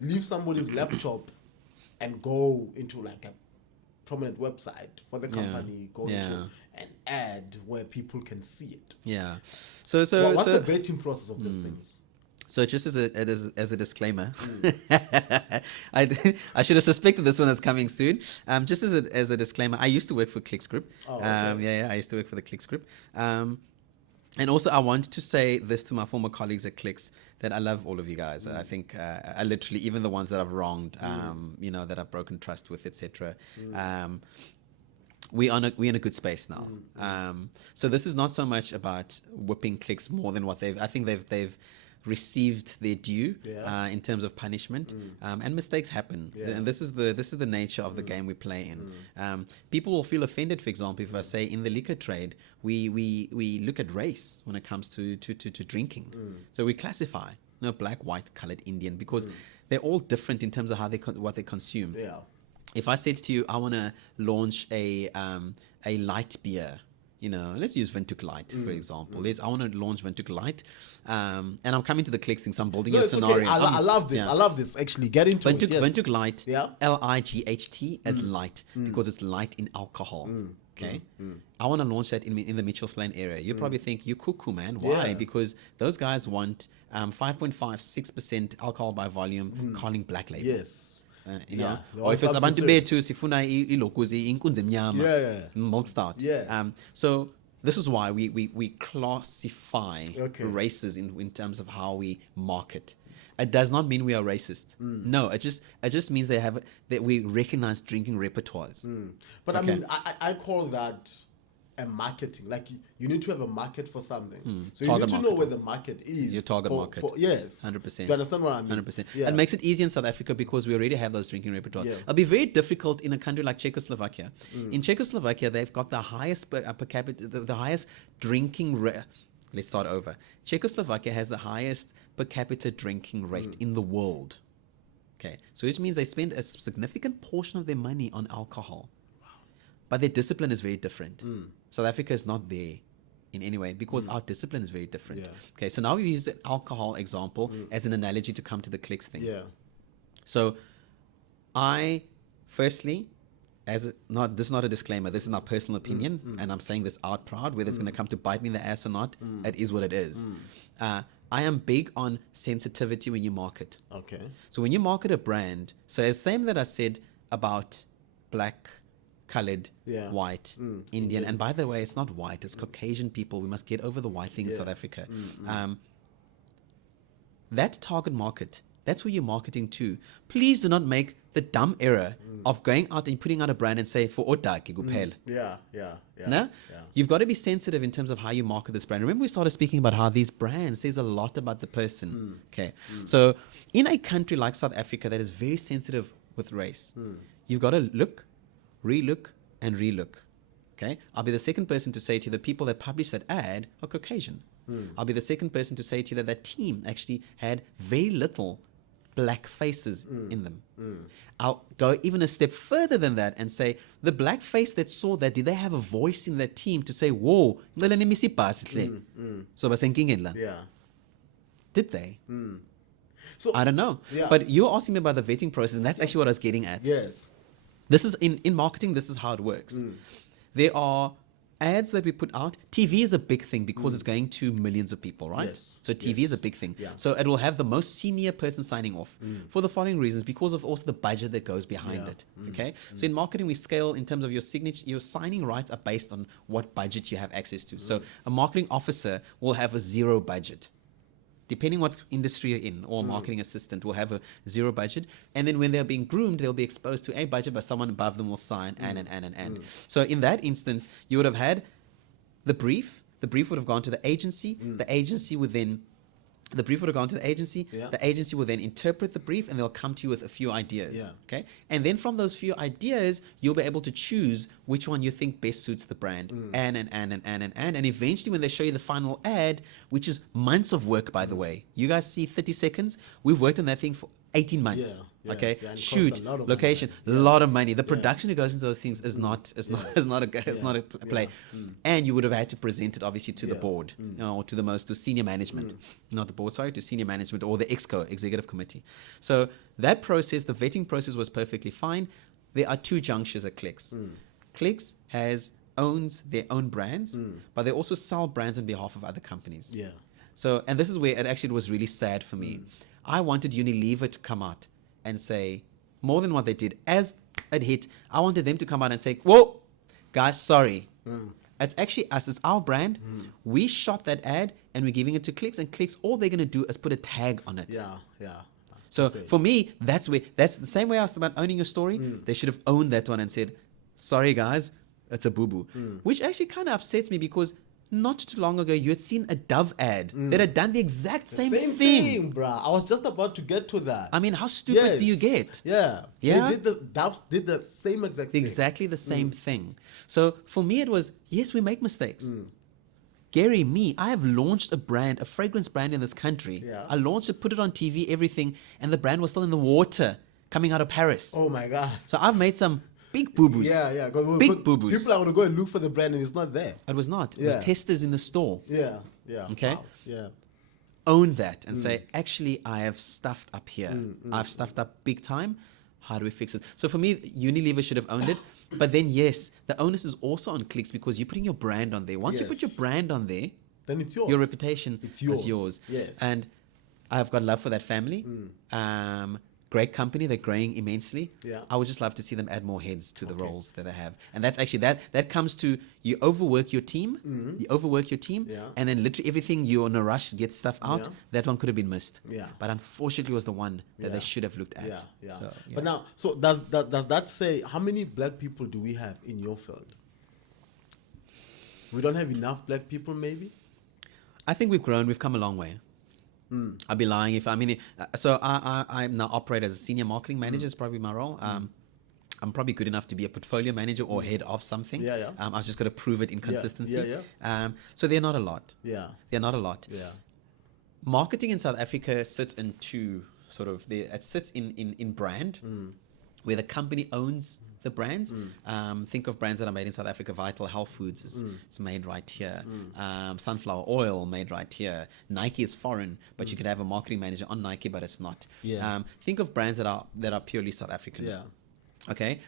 leave somebody's laptop and go into like a prominent website for the company, go into an ad where people can see it? Yeah. What's What's the vetting process of these things? So just as a disclaimer, I should have suspected this one is coming soon. Just as a disclaimer, I used to work for ClickScript. Oh, okay. I used to work for the ClickScript. And also, I want to say this to my former colleagues at Clicks, that I love all of you guys. I think I literally, even the ones that I've wronged, you know, that I've broken trust with, etc. We're in a good space now. So this is not so much about whipping Clicks more than what I think they've received their due in terms of punishment, and mistakes happen, and this is the nature of the game we play in. People will feel offended, for example, if I say in the liquor trade we look at race when it comes to drinking. So we classify, you know, black, white, colored, Indian, because they're all different in terms of how what they consume. If I said to you, I want to launch a light beer, you know, let's use Vintuk Light, for example. I want to launch Vintuk Light, and I'm coming to the Clicks thing, so I'm building a scenario. Okay. I love this. I love this. Actually, get into Vintuk, it. Yes. Vintuk Light, Light as light, because it's light in alcohol. Okay, I want to launch that in the Mitchells Plain area. You probably think you're cuckoo, man. Why? Yeah. Because those guys want 5.56% alcohol by volume, calling black label. Yes. You know, they or want if it's abantu something bethu sifuna ilokuzi inkunzi emnyama, milk stout. Yes. So this is why we classify Okay. races in terms of how we market. It does not mean we are racist. No, it just means that we recognize drinking repertoires. But Okay. I mean, I call that a marketing. Like you need to have a market for something. So Target you need to know market. where the market is. Your target market. Yes. 100%. You understand what I mean? 100%. Yeah. It makes it easy in South Africa because we already have those drinking repertoires. Yeah. It'll be very difficult in a country like Czechoslovakia. In Czechoslovakia, they've got the highest per capita, the highest drinking rate. Let's start over. Czechoslovakia has the highest per capita drinking rate in the world. Okay, so which means they spend a significant portion of their money on alcohol. But their discipline is very different. South Africa is not there in any way because our discipline is very different. Yeah. Okay, so now we use the alcohol example as an analogy to come to the Clicks thing. Yeah. So I, firstly, this is not a disclaimer, this is my personal opinion, and I'm saying this out proud, whether it's going to come to bite me in the ass or not, it is what it is. I am big on sensitivity when you market. Okay. So when you market a brand, so the same that I said about black, colored, white, Indian, and by the way, it's not white, it's Caucasian people. We must get over the white thing in South Africa. That target market, that's who you're marketing to. Please do not make the dumb error of going out and putting out a brand and say, for Otaki, Gupel. Yeah. No? You've got to be sensitive in terms of how you market this brand. Remember we started speaking about how these brands says a lot about the person. Okay. So in a country like South Africa that is very sensitive with race, you've got to look, relook, and relook. Okay? I'll be the second person to say to you the people that published that ad are Caucasian. I'll be the second person to say to you that team actually had very little black faces in them. I'll go even a step further than that and say the black face that saw that, did they have a voice in that team to say, whoa, so Yeah. did they? So I don't know. Yeah. But you're asking me about the vetting process, and that's actually what I was getting at. Yes. This is in marketing, this is how it works. There are ads that we put out. TV is a big thing because it's going to millions of people, right? Yes. So TV is a big thing. Yeah. So it will have the most senior person signing off for the following reasons, because of also the budget that goes behind it. Okay. So in marketing, we scale in terms of your signature, your signing rights are based on what budget you have access to. So a marketing officer will have a zero budget. Depending what industry you're in, or a marketing assistant will have a zero budget. And then when they're being groomed, they'll be exposed to a budget, but someone above them will sign and. So in that instance, you would have had the brief would have gone to the agency. The agency would then the brief would have gone to the agency. Yeah. The agency will then interpret the brief and they'll come to you with a few ideas. Yeah. Okay. And then from those few ideas, you'll be able to choose which one you think best suits the brand. And eventually when they show you the final ad, which is months of work, by the way, you guys see 30 seconds. We've worked on that thing for 18 months. Yeah, okay. yeah, and it Shoot, costs a lot of location, a lot of money. The production that goes into those things is not a play. And you would have had to present it obviously to the board, or to senior management, not the board, sorry, to senior management or the exco, executive committee. So that process, the vetting process, was perfectly fine. There are two junctures at Clicks. Clicks owns their own brands, but they also sell brands on behalf of other companies. Yeah. So, and this is where it was really sad for me. I wanted Unilever to come out and say more than what they did. As it hit, I wanted them to come out and say, whoa, guys, sorry. It's actually us. It's our brand. We shot that ad and we're giving it to Clicks, and Clicks, all they're going to do is put a tag on it. Yeah, yeah. So for me, that's the same way I was about owning your story. They should have owned that one and said, sorry, guys, it's a boo-boo. Which actually kind of upsets me because not too long ago, you had seen a Dove ad that had done the exact same thing. Bruh. I was just about to get to that. I mean, how stupid do you get? Yeah. Yeah. Doves did the same exact thing. Exactly the same thing. So for me, it was, yes, we make mistakes. Gerry, I have launched a fragrance brand in this country. Yeah. I launched it, put it on TV, everything, and the brand was still in the water coming out of Paris. Oh my God. So I've made some big boo-boos. Yeah. Big boo-boos. People are going to go and look for the brand and it's not there. It was not. It was testers in the store. Yeah. Okay. Wow. Yeah. Own that and say, actually, I have stuffed up here. I've stuffed up big time. How do we fix it? So for me, Unilever should have owned it. But then, yes, the onus is also on Clicks because you're putting your brand on there. Once you put your brand on there, then it's yours. Your reputation is yours. Yes. And I've got love for that family. Great company. They're growing immensely. Yeah. I would just love to see them add more heads to the roles that they have. And that's actually, that comes to, you overwork your team. And then literally everything, you're in a rush to get stuff out. Yeah. That one could have been missed. Yeah. But unfortunately, it was the one that they should have looked at. Yeah. So, But now, so does that say, how many black people do we have in your field? We don't have enough black people, maybe? I think we've grown. We've come a long way. I'd be lying if I now operate as a senior marketing manager. Is probably my role. I'm probably good enough to be a portfolio manager or head of something. I've just got to prove it in consistency. So they're not a lot. They're not a lot. Marketing in South Africa sits in two it sits in brand, where the company owns the brands. Think of brands that are made in South Africa. Vital Health Foods it's made right here. Sunflower oil made right here. Nike is foreign, but you could have a marketing manager on Nike, but it's not. Think of brands that are purely South African. Okay,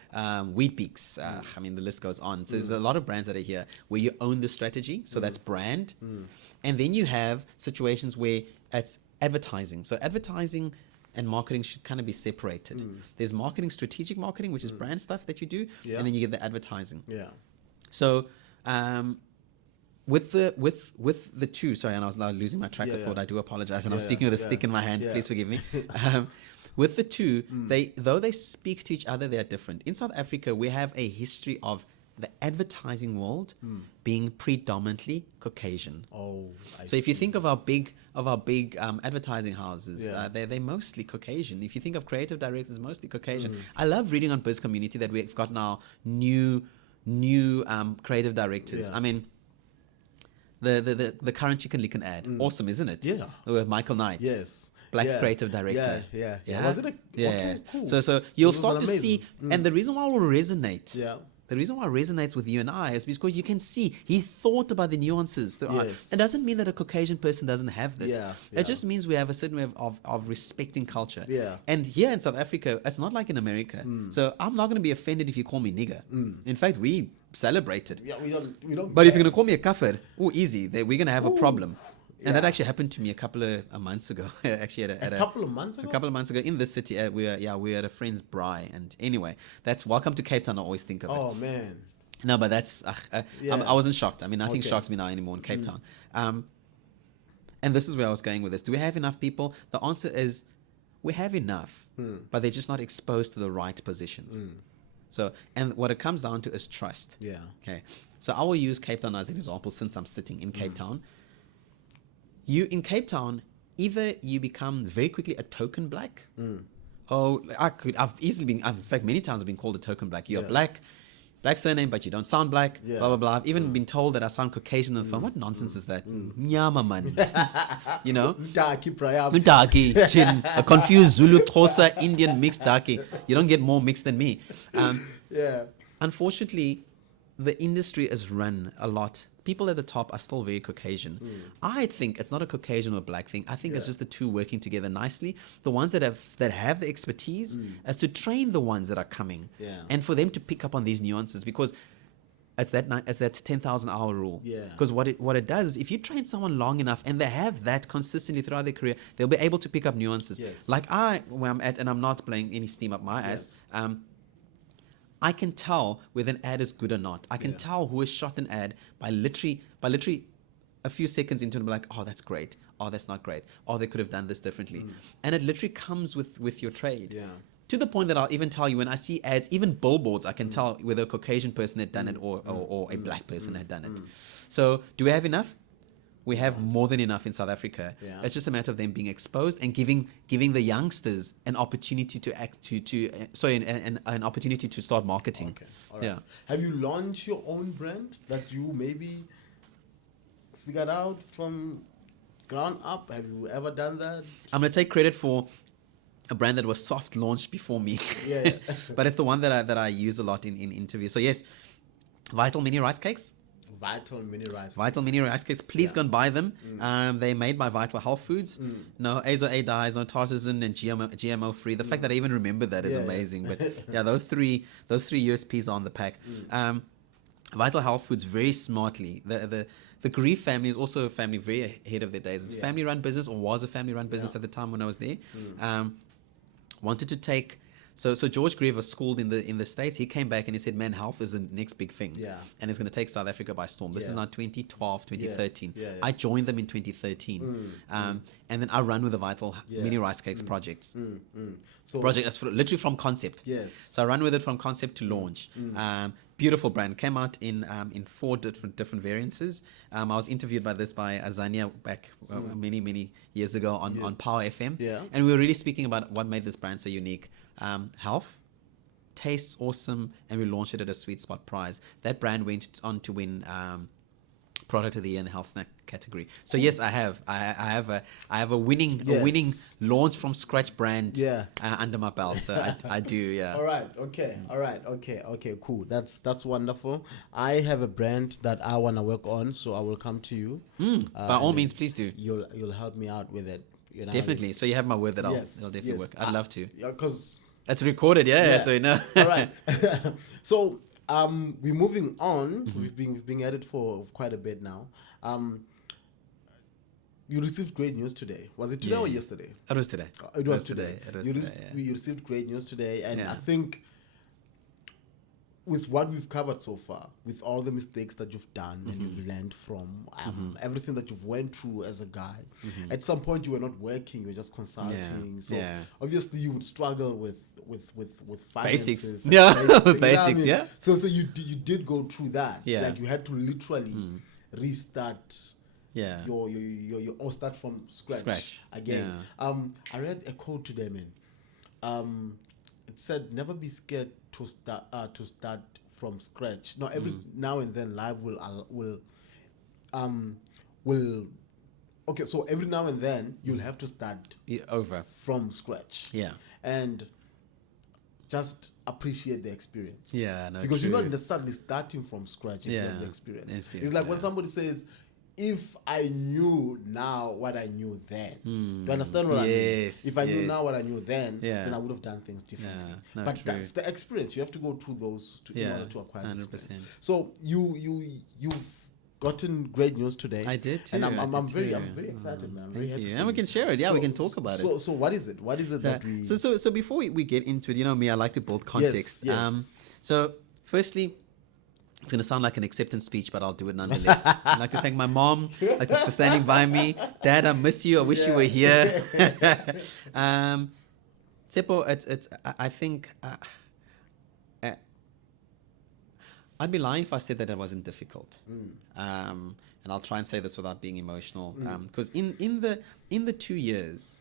Wheat Peaks. I mean, the list goes on. So there's a lot of brands that are here where you own the strategy. So that's brand, and then you have situations where it's advertising. So advertising and marketing should kind of be separated. There's marketing, strategic marketing, which is brand stuff that you do, and then you get the advertising. So with the two, sorry, and I was now losing my track of thought. I do apologize, and I'm speaking with a stick in my hand. Please forgive me. With the two, though they speak to each other, they are different. In South Africa, we have a history of the advertising world being predominantly Caucasian. So if you think of our big advertising houses, they're mostly Caucasian. If you think of creative directors, mostly Caucasian. I love reading on Biz Community that we've got now new creative directors. I mean, the current Chicken Licken ad, awesome, isn't it? With Michael Knight. Black creative director. Was it cool. So you'll start to see, and the reason why it will resonate. The reason why it resonates with you and I is because you can see he thought about the nuances. It doesn't mean that a Caucasian person doesn't have this. It just means we have a certain way of respecting culture. And here in South Africa, it's not like in America. So I'm not going to be offended if you call me nigger. In fact, we celebrate it. We don't. But if you're going to call me a kafir, easy. We're going to have a problem. And that actually happened to me a couple of months ago. Actually, a couple of months ago in this city, we were at a friend's braai. And anyway, that's welcome to Cape Town. I always think of it. Oh man. No, but that's I wasn't shocked. I mean, nothing shocks me now anymore in Cape Town. And this is where I was going with this. Do we have enough people? The answer is we have enough, but they're just not exposed to the right positions. So, and what it comes down to is trust. Okay. So I will use Cape Town as an example since I'm sitting in Cape Town. You in Cape Town, either you become very quickly a token black. Oh, I've easily been, in fact, many times I've been called a token black. You're black surname, but you don't sound black, blah, blah, blah. I've even been told that I sound Caucasian on the phone. What nonsense is that? Nyama man. You know? Ndaki, chin, a confused Zulu, Xhosa, Indian mixed Daki. You don't get more mixed than me. Unfortunately, the industry is run a lot. People at the top are still very Caucasian. I think it's not a Caucasian or black thing. I think it's just the two working together nicely. The ones that have the expertise as to train the ones that are coming, and for them to pick up on these nuances, because it's that 10,000 hour rule. Because what it does is, if you train someone long enough and they have that consistently throughout their career, they'll be able to pick up nuances. Like where I'm at, and I'm not blowing any steam up my ass. I can tell whether an ad is good or not. I can tell who has shot an ad by literally a few seconds into it, like, oh, that's great. Oh, that's not great. Oh, they could have done this differently. And it literally comes with your trade. To the point that I'll even tell you, when I see ads, even billboards, I can tell whether a Caucasian person had done it or a black person had done it. So do we have enough? We have more than enough in South Africa. It's just a matter of them being exposed and giving the youngsters an opportunity an opportunity to start marketing. Have you launched your own brand that you maybe figured out from ground up? Have you ever done that? I'm gonna take credit for a brand that was soft launched before me. But it's the one that I use a lot in interviews. So yes, Vital Mini Rice Cakes. Vital Mini Rice Cakes. Please go and buy them. They're made by Vital Health Foods. No azo A dyes, no tartazin, and GMO free. The fact that I even remember that is amazing. But those three USPs are on the pack. Vital Health Foods, very smartly. The Grief family is also a family very ahead of their days. It's a family-run business, or was a family-run business at the time when I was there. Wanted to take. So George Grieve was schooled in the States. He came back and he said, man, health is the next big thing. And it's going to take South Africa by storm. This is now 2012, 2013. I joined them in 2013. And then I run with the Vital Mini Rice Cakes projects. So project that's literally from concept. So I run with it from concept to launch. Beautiful brand. Came out in 4 different variances. I was interviewed by Azania back many years ago on Power FM. And we were really speaking about what made this brand so unique. Health, tastes awesome, and we launched it at a Sweet Spot prize. That brand went on to win Product of the Year in the health snack category. So yes, I have a winning launch from scratch brand under my belt. So I do. All right. Okay. Cool. That's wonderful. I have a brand that I want to work on, so I will come to you. By all means, please do. You'll help me out with it. You know, definitely. So you have my word that it'll definitely work. I'd love to. Because it's recorded. So you know. All right. So we're moving on. We've been at it for quite a bit now. You received great news today. Was it today or yesterday? It was today. It was today. You received great news today, and I think with what we've covered so far, with all the mistakes that you've done and you've learned from, everything that you've went through as a guy, at some point you were not working, you were just consulting. So obviously you would struggle with finances. Basics. So you did go through that. Like you had to literally restart. Your or start from scratch again. I read a quote today, man. It said, "Never be scared to start from scratch." No, every now and then life will. Okay, so every now and then you'll have to start over from scratch. And just appreciate the experience. Because you're not necessarily starting from scratch if you have the experience. It's like when somebody says, if I knew now what I knew then. Do you understand what I mean? If I knew now what I knew then I would have done things differently. But that's the experience. You have to go through those in order to acquire 100%. Experience. So you've gotten great news today. I did too. And I'm very excited, man. I'm very happy. And we can share it. We can talk about it. So what is it? What is it that we... So before we get into it, you know me, I like to build context. So firstly, it's going to sound like an acceptance speech, but I'll do it nonetheless. I'd like to thank my mom for standing by me. Dad, I miss you. I wish you were here. Tsepo, I think I'd be lying if I said that it wasn't difficult. And I'll try and say this without being emotional, because in the 2 years,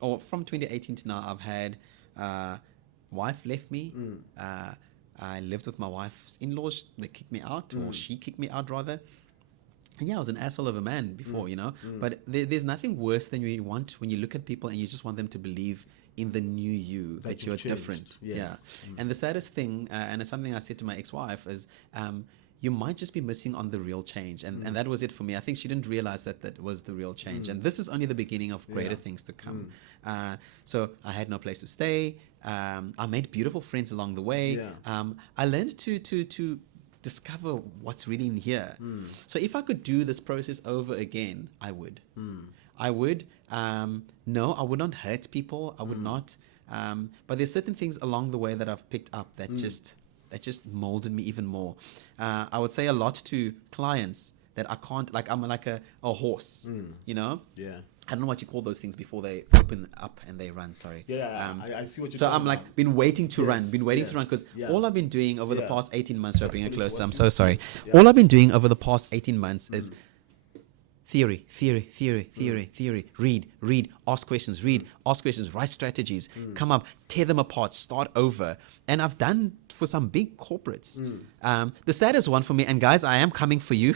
or from 2018 to now, I've had wife left me. I lived with my wife's in-laws. They kicked me out, or she kicked me out rather. And yeah, I was an asshole of a man before, But there's nothing worse than when you look at people and you just want them to believe in the new you, that you're different. Yes. Yeah. And the saddest thing, and it's something I said to my ex-wife, is you might just be missing on the real change. And that was it for me. I think she didn't realize that was the real change. And this is only the beginning of greater things to come. So I had no place to stay. I made beautiful friends along the way. I learned to discover what's really in here. So if I could do this process over again, I would. I would. No, I would not hurt people. I would not. But there's certain things along the way that I've picked up that just molded me even more. I would say a lot to clients that I can't, like I'm like a horse, Yeah. I don't know what you call those things before they open up and they run. Sorry. Yeah, I see what you're So I'm talking like about. been waiting to run because all I've been doing over the past 18 months. So bring it closer. I'm so sorry. All I've been doing over the past 18 months is theory. Read, ask questions, write strategies, come up, tear them apart, start over. And I've done for some big corporates. The saddest one for me, and guys, I am coming for you.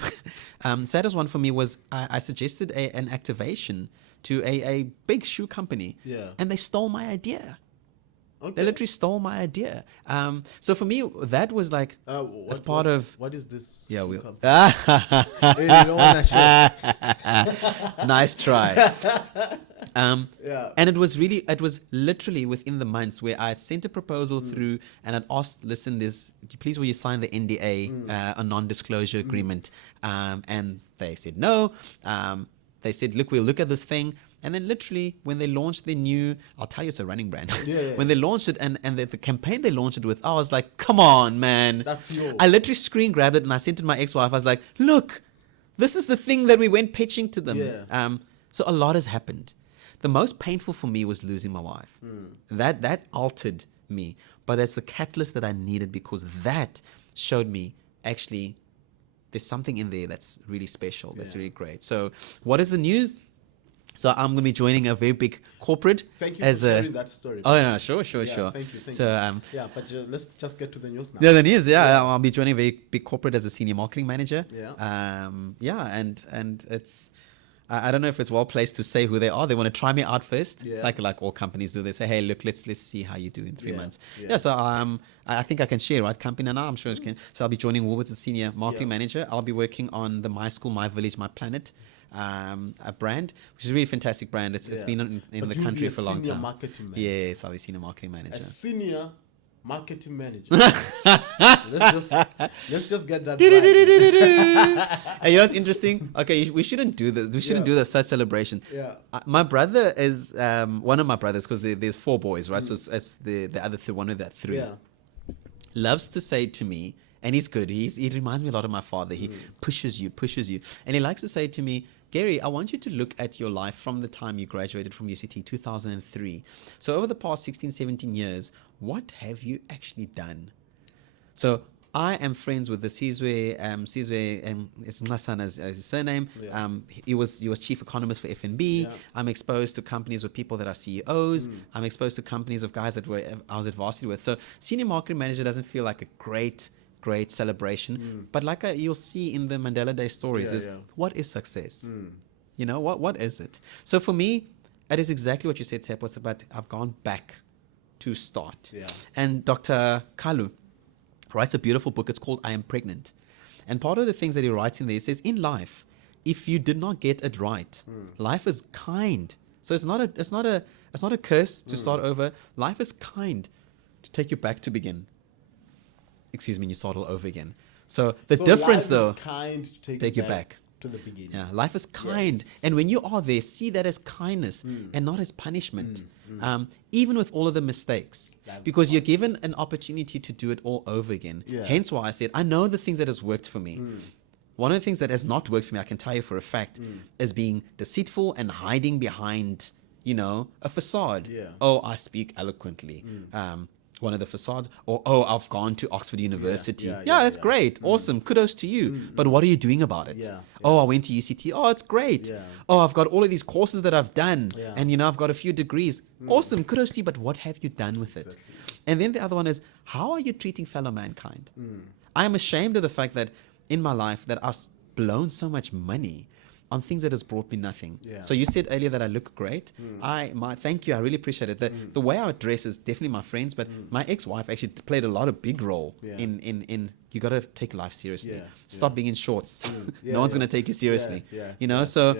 Saddest one for me was I suggested an activation to a big shoe company. And they stole my idea. Okay. They literally stole my idea. So for me, that was like, that's part of... What is this? Yeah, we... Hey, you don't want to share. Nice try. And it was literally within the months where I had sent a proposal through and I'd asked, listen, please will you sign the NDA, a non-disclosure agreement? And they said no. They said, look, we'll look at this thing. And then literally when they launched their new, I'll tell you it's a running brand. When they launched it and the campaign they launched it with, I was like, come on, man. That's yours. I literally screen grabbed it and I sent it to my ex-wife. I was like, look, this is the thing that we went pitching to them. So a lot has happened. The most painful for me was losing my wife. That altered me. But that's the catalyst that I needed, because that showed me actually there's something in there that's really special. That's really great. So what is the news? So I'm going to be joining a very big corporate. Thank you for sharing that story. Oh, no, sure. Thank you. So, but let's just get to the news now. Yeah, the news. I'll be joining a very big corporate as a senior marketing manager. And it's, I don't know if it's well placed to say who they are. They want to try me out first, like all companies do. They say, hey, look, let's see how you do in 3 months. So I think I can share, right? Company now, I'm sure you can. So I'll be joining Woolworths as senior marketing manager. I'll be working on the My School, My Village, My Planet. A brand, which is a really fantastic brand. It's been in the country for a long time. Marketing manager. Yes, I'll be senior marketing manager. A senior marketing manager. let's just get that right. And you know what's interesting? Okay, we shouldn't do this. We shouldn't do the such celebration. My brother is one of my brothers, because there's 4 boys, right? So it's the other one of that 3. Loves to say to me, and he's good. He reminds me a lot of my father. He pushes you. And he likes to say to me, Gerry, I want you to look at your life from the time you graduated from UCT, 2003. So over the past 16, 17 years, what have you actually done? So I am friends with the Sizwe, it's Nhlasan as his surname. He was chief economist for FNB. I'm exposed to companies with people that are CEOs. I'm exposed to companies of guys that I was at varsity with. So senior marketing manager doesn't feel like a great celebration, but like you'll see in the Mandela Day stories, what is success? You know, what is it? So for me, it is exactly what you said, Tsepo. It's about I've gone back to start. And Dr. Kalu writes a beautiful book. It's called I Am Pregnant. And part of the things that he writes in there, he says, in life, if you did not get it right, life is kind. So it's not a curse to start over. Life is kind to take you back to begin. Excuse me, you start all over again. So the difference, though, life is kind to take you back to the beginning. Yeah, life is kind. And when you are there, see that as kindness and not as punishment. Even with all of the mistakes, because you're given an opportunity to do it all over again. Hence why I said, I know the things that has worked for me. One of the things that has not worked for me, I can tell you for a fact, is being deceitful and hiding behind, a facade. Oh, I speak eloquently. one of the facades, or oh, I've gone to Oxford University. That's yeah. great, awesome, kudos to you. But what are you doing about it? Oh, I went to UCT. Oh, it's great. Oh, I've got all of these courses that I've done, and I've got a few degrees. Awesome, kudos to you. But what have you done with it? And then the other one is, how are you treating fellow mankind? I am ashamed of the fact that in my life that I've blown so much money on things that has brought me nothing. So you said earlier that I look great. Thank you. I really appreciate it. The way I dress is definitely my friends, but my ex-wife actually played a lot of big role in you got to take life seriously. Stop being in shorts. No one's going to take you seriously. So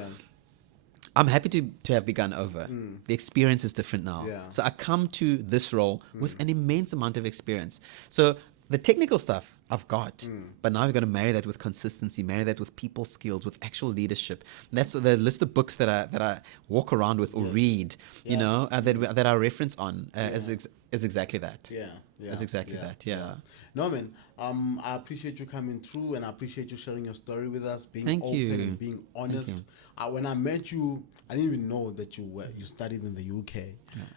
I'm happy to have begun over. The experience is different now. So I come to this role with an immense amount of experience. So the technical stuff I've got, but now we've got to marry that with consistency, marry that with people skills, with actual leadership. And that's the list of books that I walk around with or read, that I reference on is exactly that. That's exactly that. No, man. I appreciate you coming through, and I appreciate you sharing your story with us, being Thank open you. and being honest. When I met you, I didn't even know that you studied in the UK.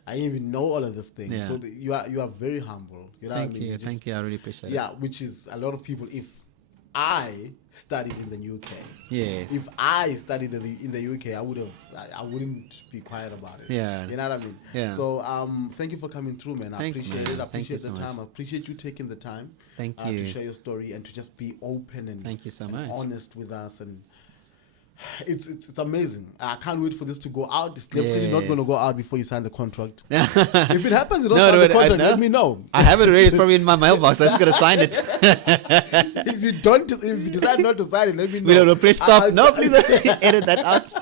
I didn't even know all of these things. So you are very humble. You know what I mean? Thank you. I really appreciate it. Yeah, which is a lot of people. If I studied in the UK, if I studied in the UK, I wouldn't be quiet about it. You know what I mean? So thank you for coming through, man. I appreciate it. I appreciate the time. I appreciate you taking the time. Thank you. To share your story and to just be open and thank you so much. Honest with us, and it's amazing. I can't wait for this to go out. It's definitely not going to go out before you sign the contract. If it happens, you don't sign the contract, let me know. I have it already. It's probably in my mailbox. I just got to sign it. If you decide not to sign it, let me know. We don't press stop. No, please edit that out.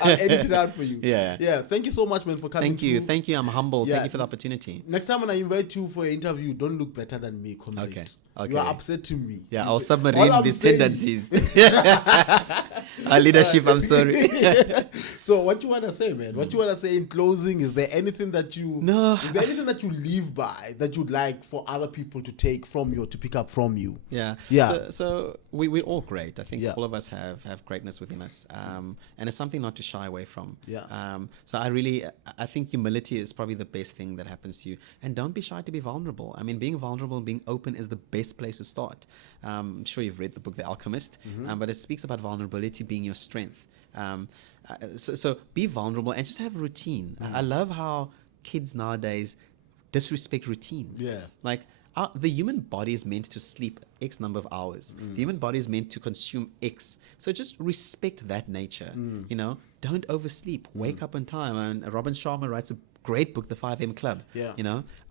I'll edit it out for you. Yeah. Thank you so much, man, for coming. Thank you. I'm humble. Thank you for the opportunity. Next time when I invite you for an interview, don't look better than me, comrade. Okay. You are upsetting me. Yeah, I'll submarine these tendencies. Our leadership, I'm sorry. So what you want to say, man? What you want to say in closing? Is there anything that you Is there anything that you live by that you'd like for other people to take from you or to pick up from you? Yeah. So we're all great. I think all of us have greatness within us, and it's something not to shy away from. So I think humility is probably the best thing that happens to you, and don't be shy to be vulnerable. I mean, being vulnerable and being open is the best place to start. I'm sure you've read the book The Alchemist, but it speaks about vulnerability being your strength. So be vulnerable and just have a routine. I love how kids nowadays disrespect routine. Like the human body is meant to sleep X number of hours. The human body is meant to consume X. So just respect that nature. Don't oversleep. Wake up on time. And Robin Sharma writes a great book, The 5am Club.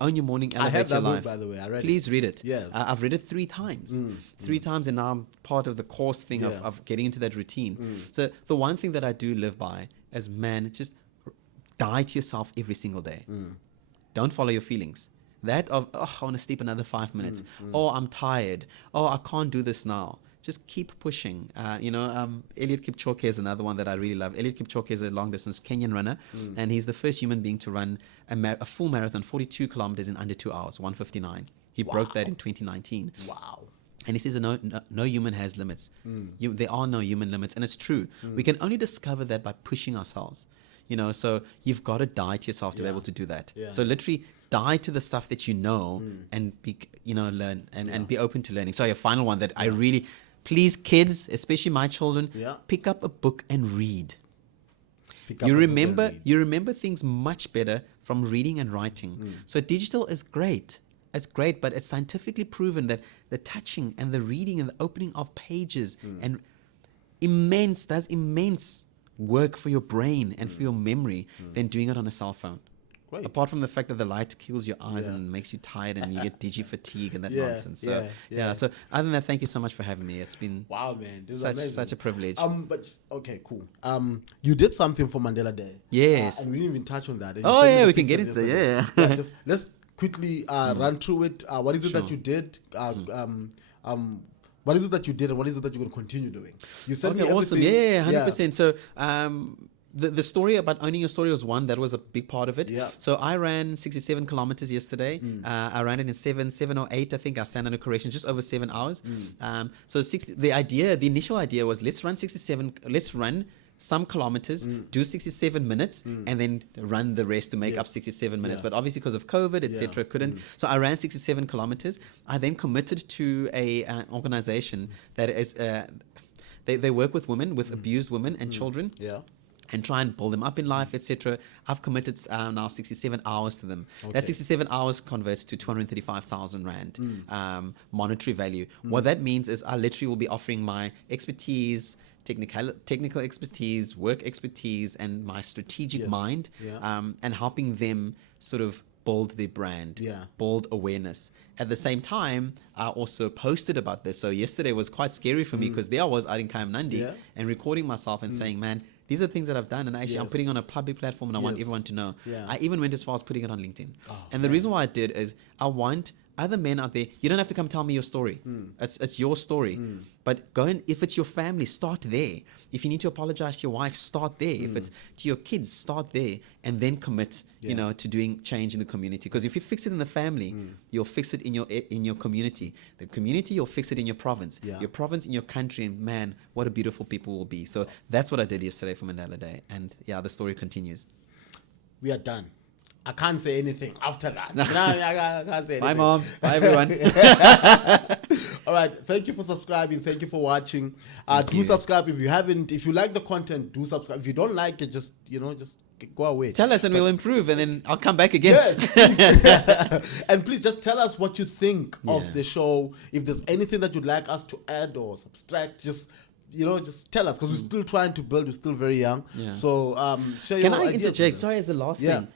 Own your morning, elevate your life. Book, by the way. I read Please it. read it. I've read it 3 times. 3 times, and now I'm part of the course thing of getting into that routine. So the one thing that I do live by is, man, just die to yourself every single day. Don't follow your feelings. That of, I want to sleep another 5 minutes. Oh, I'm tired. Oh, I can't do this now. Just keep pushing. Elliot Kipchoke is another one that I really love. Elliot Kipchoke is a long-distance Kenyan runner, and he's the first human being to run a full marathon, 42 kilometers in under 2 hours, 1:59. He broke that in 2019. Wow. And he says no human has limits. There are no human limits, and it's true. We can only discover that by pushing ourselves. So you've got to die to yourself to be able to do that. So literally die to the stuff that you know and be, learn and be open to learning. So your final one that I really... Please, kids, especially my children, pick up a book and read. You remember things much better from reading and writing. So digital is great. It's great, but it's scientifically proven that the touching and the reading and the opening of pages and does immense work for your brain and for your memory than doing it on a cell phone. Great. Apart from the fact that the light kills your eyes and makes you tired and you get digi-fatigue and that nonsense. So, so other than that, thank you so much for having me. It's been such a privilege. But okay, cool. You did something for Mandela Day. Yes. And we didn't even touch on that. We can get into that. Just let's quickly run through it. What is it that you did? What is it that you did and what is it that you're going to continue doing? You said awesome. 100%. So the story about owning your story was one that was a big part of it. So I ran 67 kilometers yesterday. I ran it in 7:08. I think I stand under correction, just over 7 hours. So the initial idea was let's run some kilometers, do 67 minutes, and then run the rest to make up 67 minutes. But obviously because of COVID, etc., couldn't. So I ran 67 kilometers. I then committed to an organization that is, they work with women, with abused women and children. And try and build them up in life, etc. I've committed now 67 hours to them. That 67 hours converts to 235,000 Rand monetary value. What that means is I literally will be offering my expertise, technical expertise, work expertise, and my strategic mind, and helping them sort of build their brand, build awareness. At the same time, I also posted about this. So yesterday was quite scary for me because there I was out in Nandi and recording myself and saying, man, these are things that I've done, and actually I'm putting on a public platform, and I want everyone to know. I even went as far as putting it on LinkedIn. And the reason why I did is I want other men out there, you don't have to come tell me your story. It's your story. But go and, if it's your family, start there. If you need to apologize to your wife, start there. If it's to your kids, start there, and then commit, you know, to doing change in the community. Because if you fix it in the family, you'll fix it in your community. The community, you'll fix it in your province. Your province, in your country, and man, what a beautiful people will be. So that's what I did yesterday for Mandela Day, and yeah, the story continues. We are done. I can't say anything after that. No, I can't say anything. Bye, Mom. Bye, everyone. All right. Thank you for subscribing. Thank you for watching. Do subscribe if you haven't. If you like the content, do subscribe. If you don't like it, just go away. Tell us and we'll improve, and then I'll come back again. Yes. And please just tell us what you think of the show. If there's anything that you'd like us to add or subtract, just tell us, because we're still trying to build. We're still very young. So share your ideas. Can I interject? Sorry, as the last thing.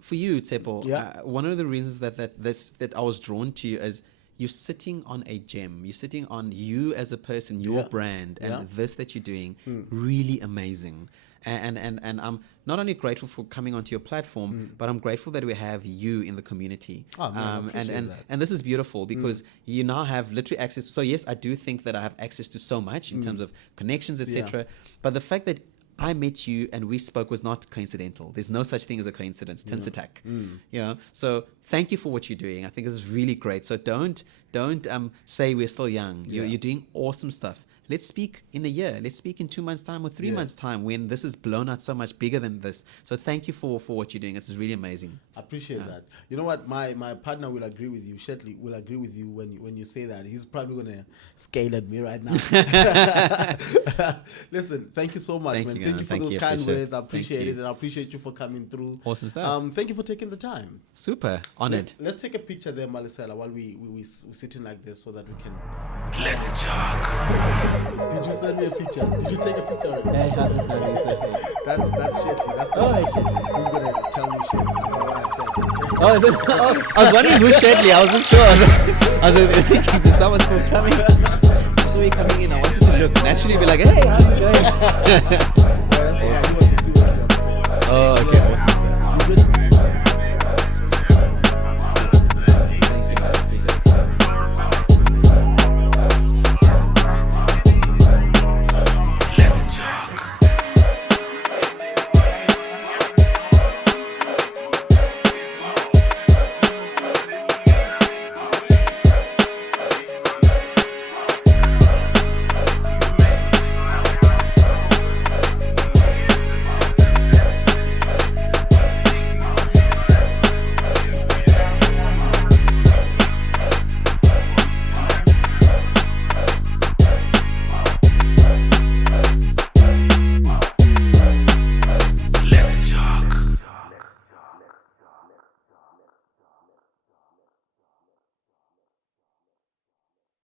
For you, Tsepo, one of the reasons that I was drawn to you is you're sitting on a gem. You're sitting on you as a person, your brand, and this that you're doing, really amazing. And I'm not only grateful for coming onto your platform, but I'm grateful that we have you in the community. And this is beautiful because you now have literally access. So yes, I do think that I have access to so much in terms of connections, etc. But the fact that I met you and we spoke was not coincidental. There's no such thing as a coincidence. Tinsatak. So thank you for what you're doing. I think this is really great. So don't say we're still young. You're doing awesome stuff. Let's speak in a year. Let's speak in 2 months' time or 3 months' time when this is blown out so much bigger than this. So thank you for what you're doing. It's really amazing. I appreciate that. You know what? My partner will agree with you. Shetley will agree with you when you say that. He's probably going to scale at me right now. Listen, thank you so much, man. Thank you for those kind words. I appreciate it, and I appreciate you for coming through. Awesome stuff. Thank you for taking the time. Super. Honored. Let's take a picture there, Malisela, while we're sitting like this so that we can... Let's talk. Did you send me a picture? Did you take a picture of it? Yeah, he hasn't sent me. It's okay. That's Shetley. That's Shetley. Who's going to tell me shit about what I said? Oh, is it? I was wondering who's Shetley. I wasn't sure. I was thinking, is someone still coming? I saw you coming in. I wanted to look. Naturally be like, hey, how's it going?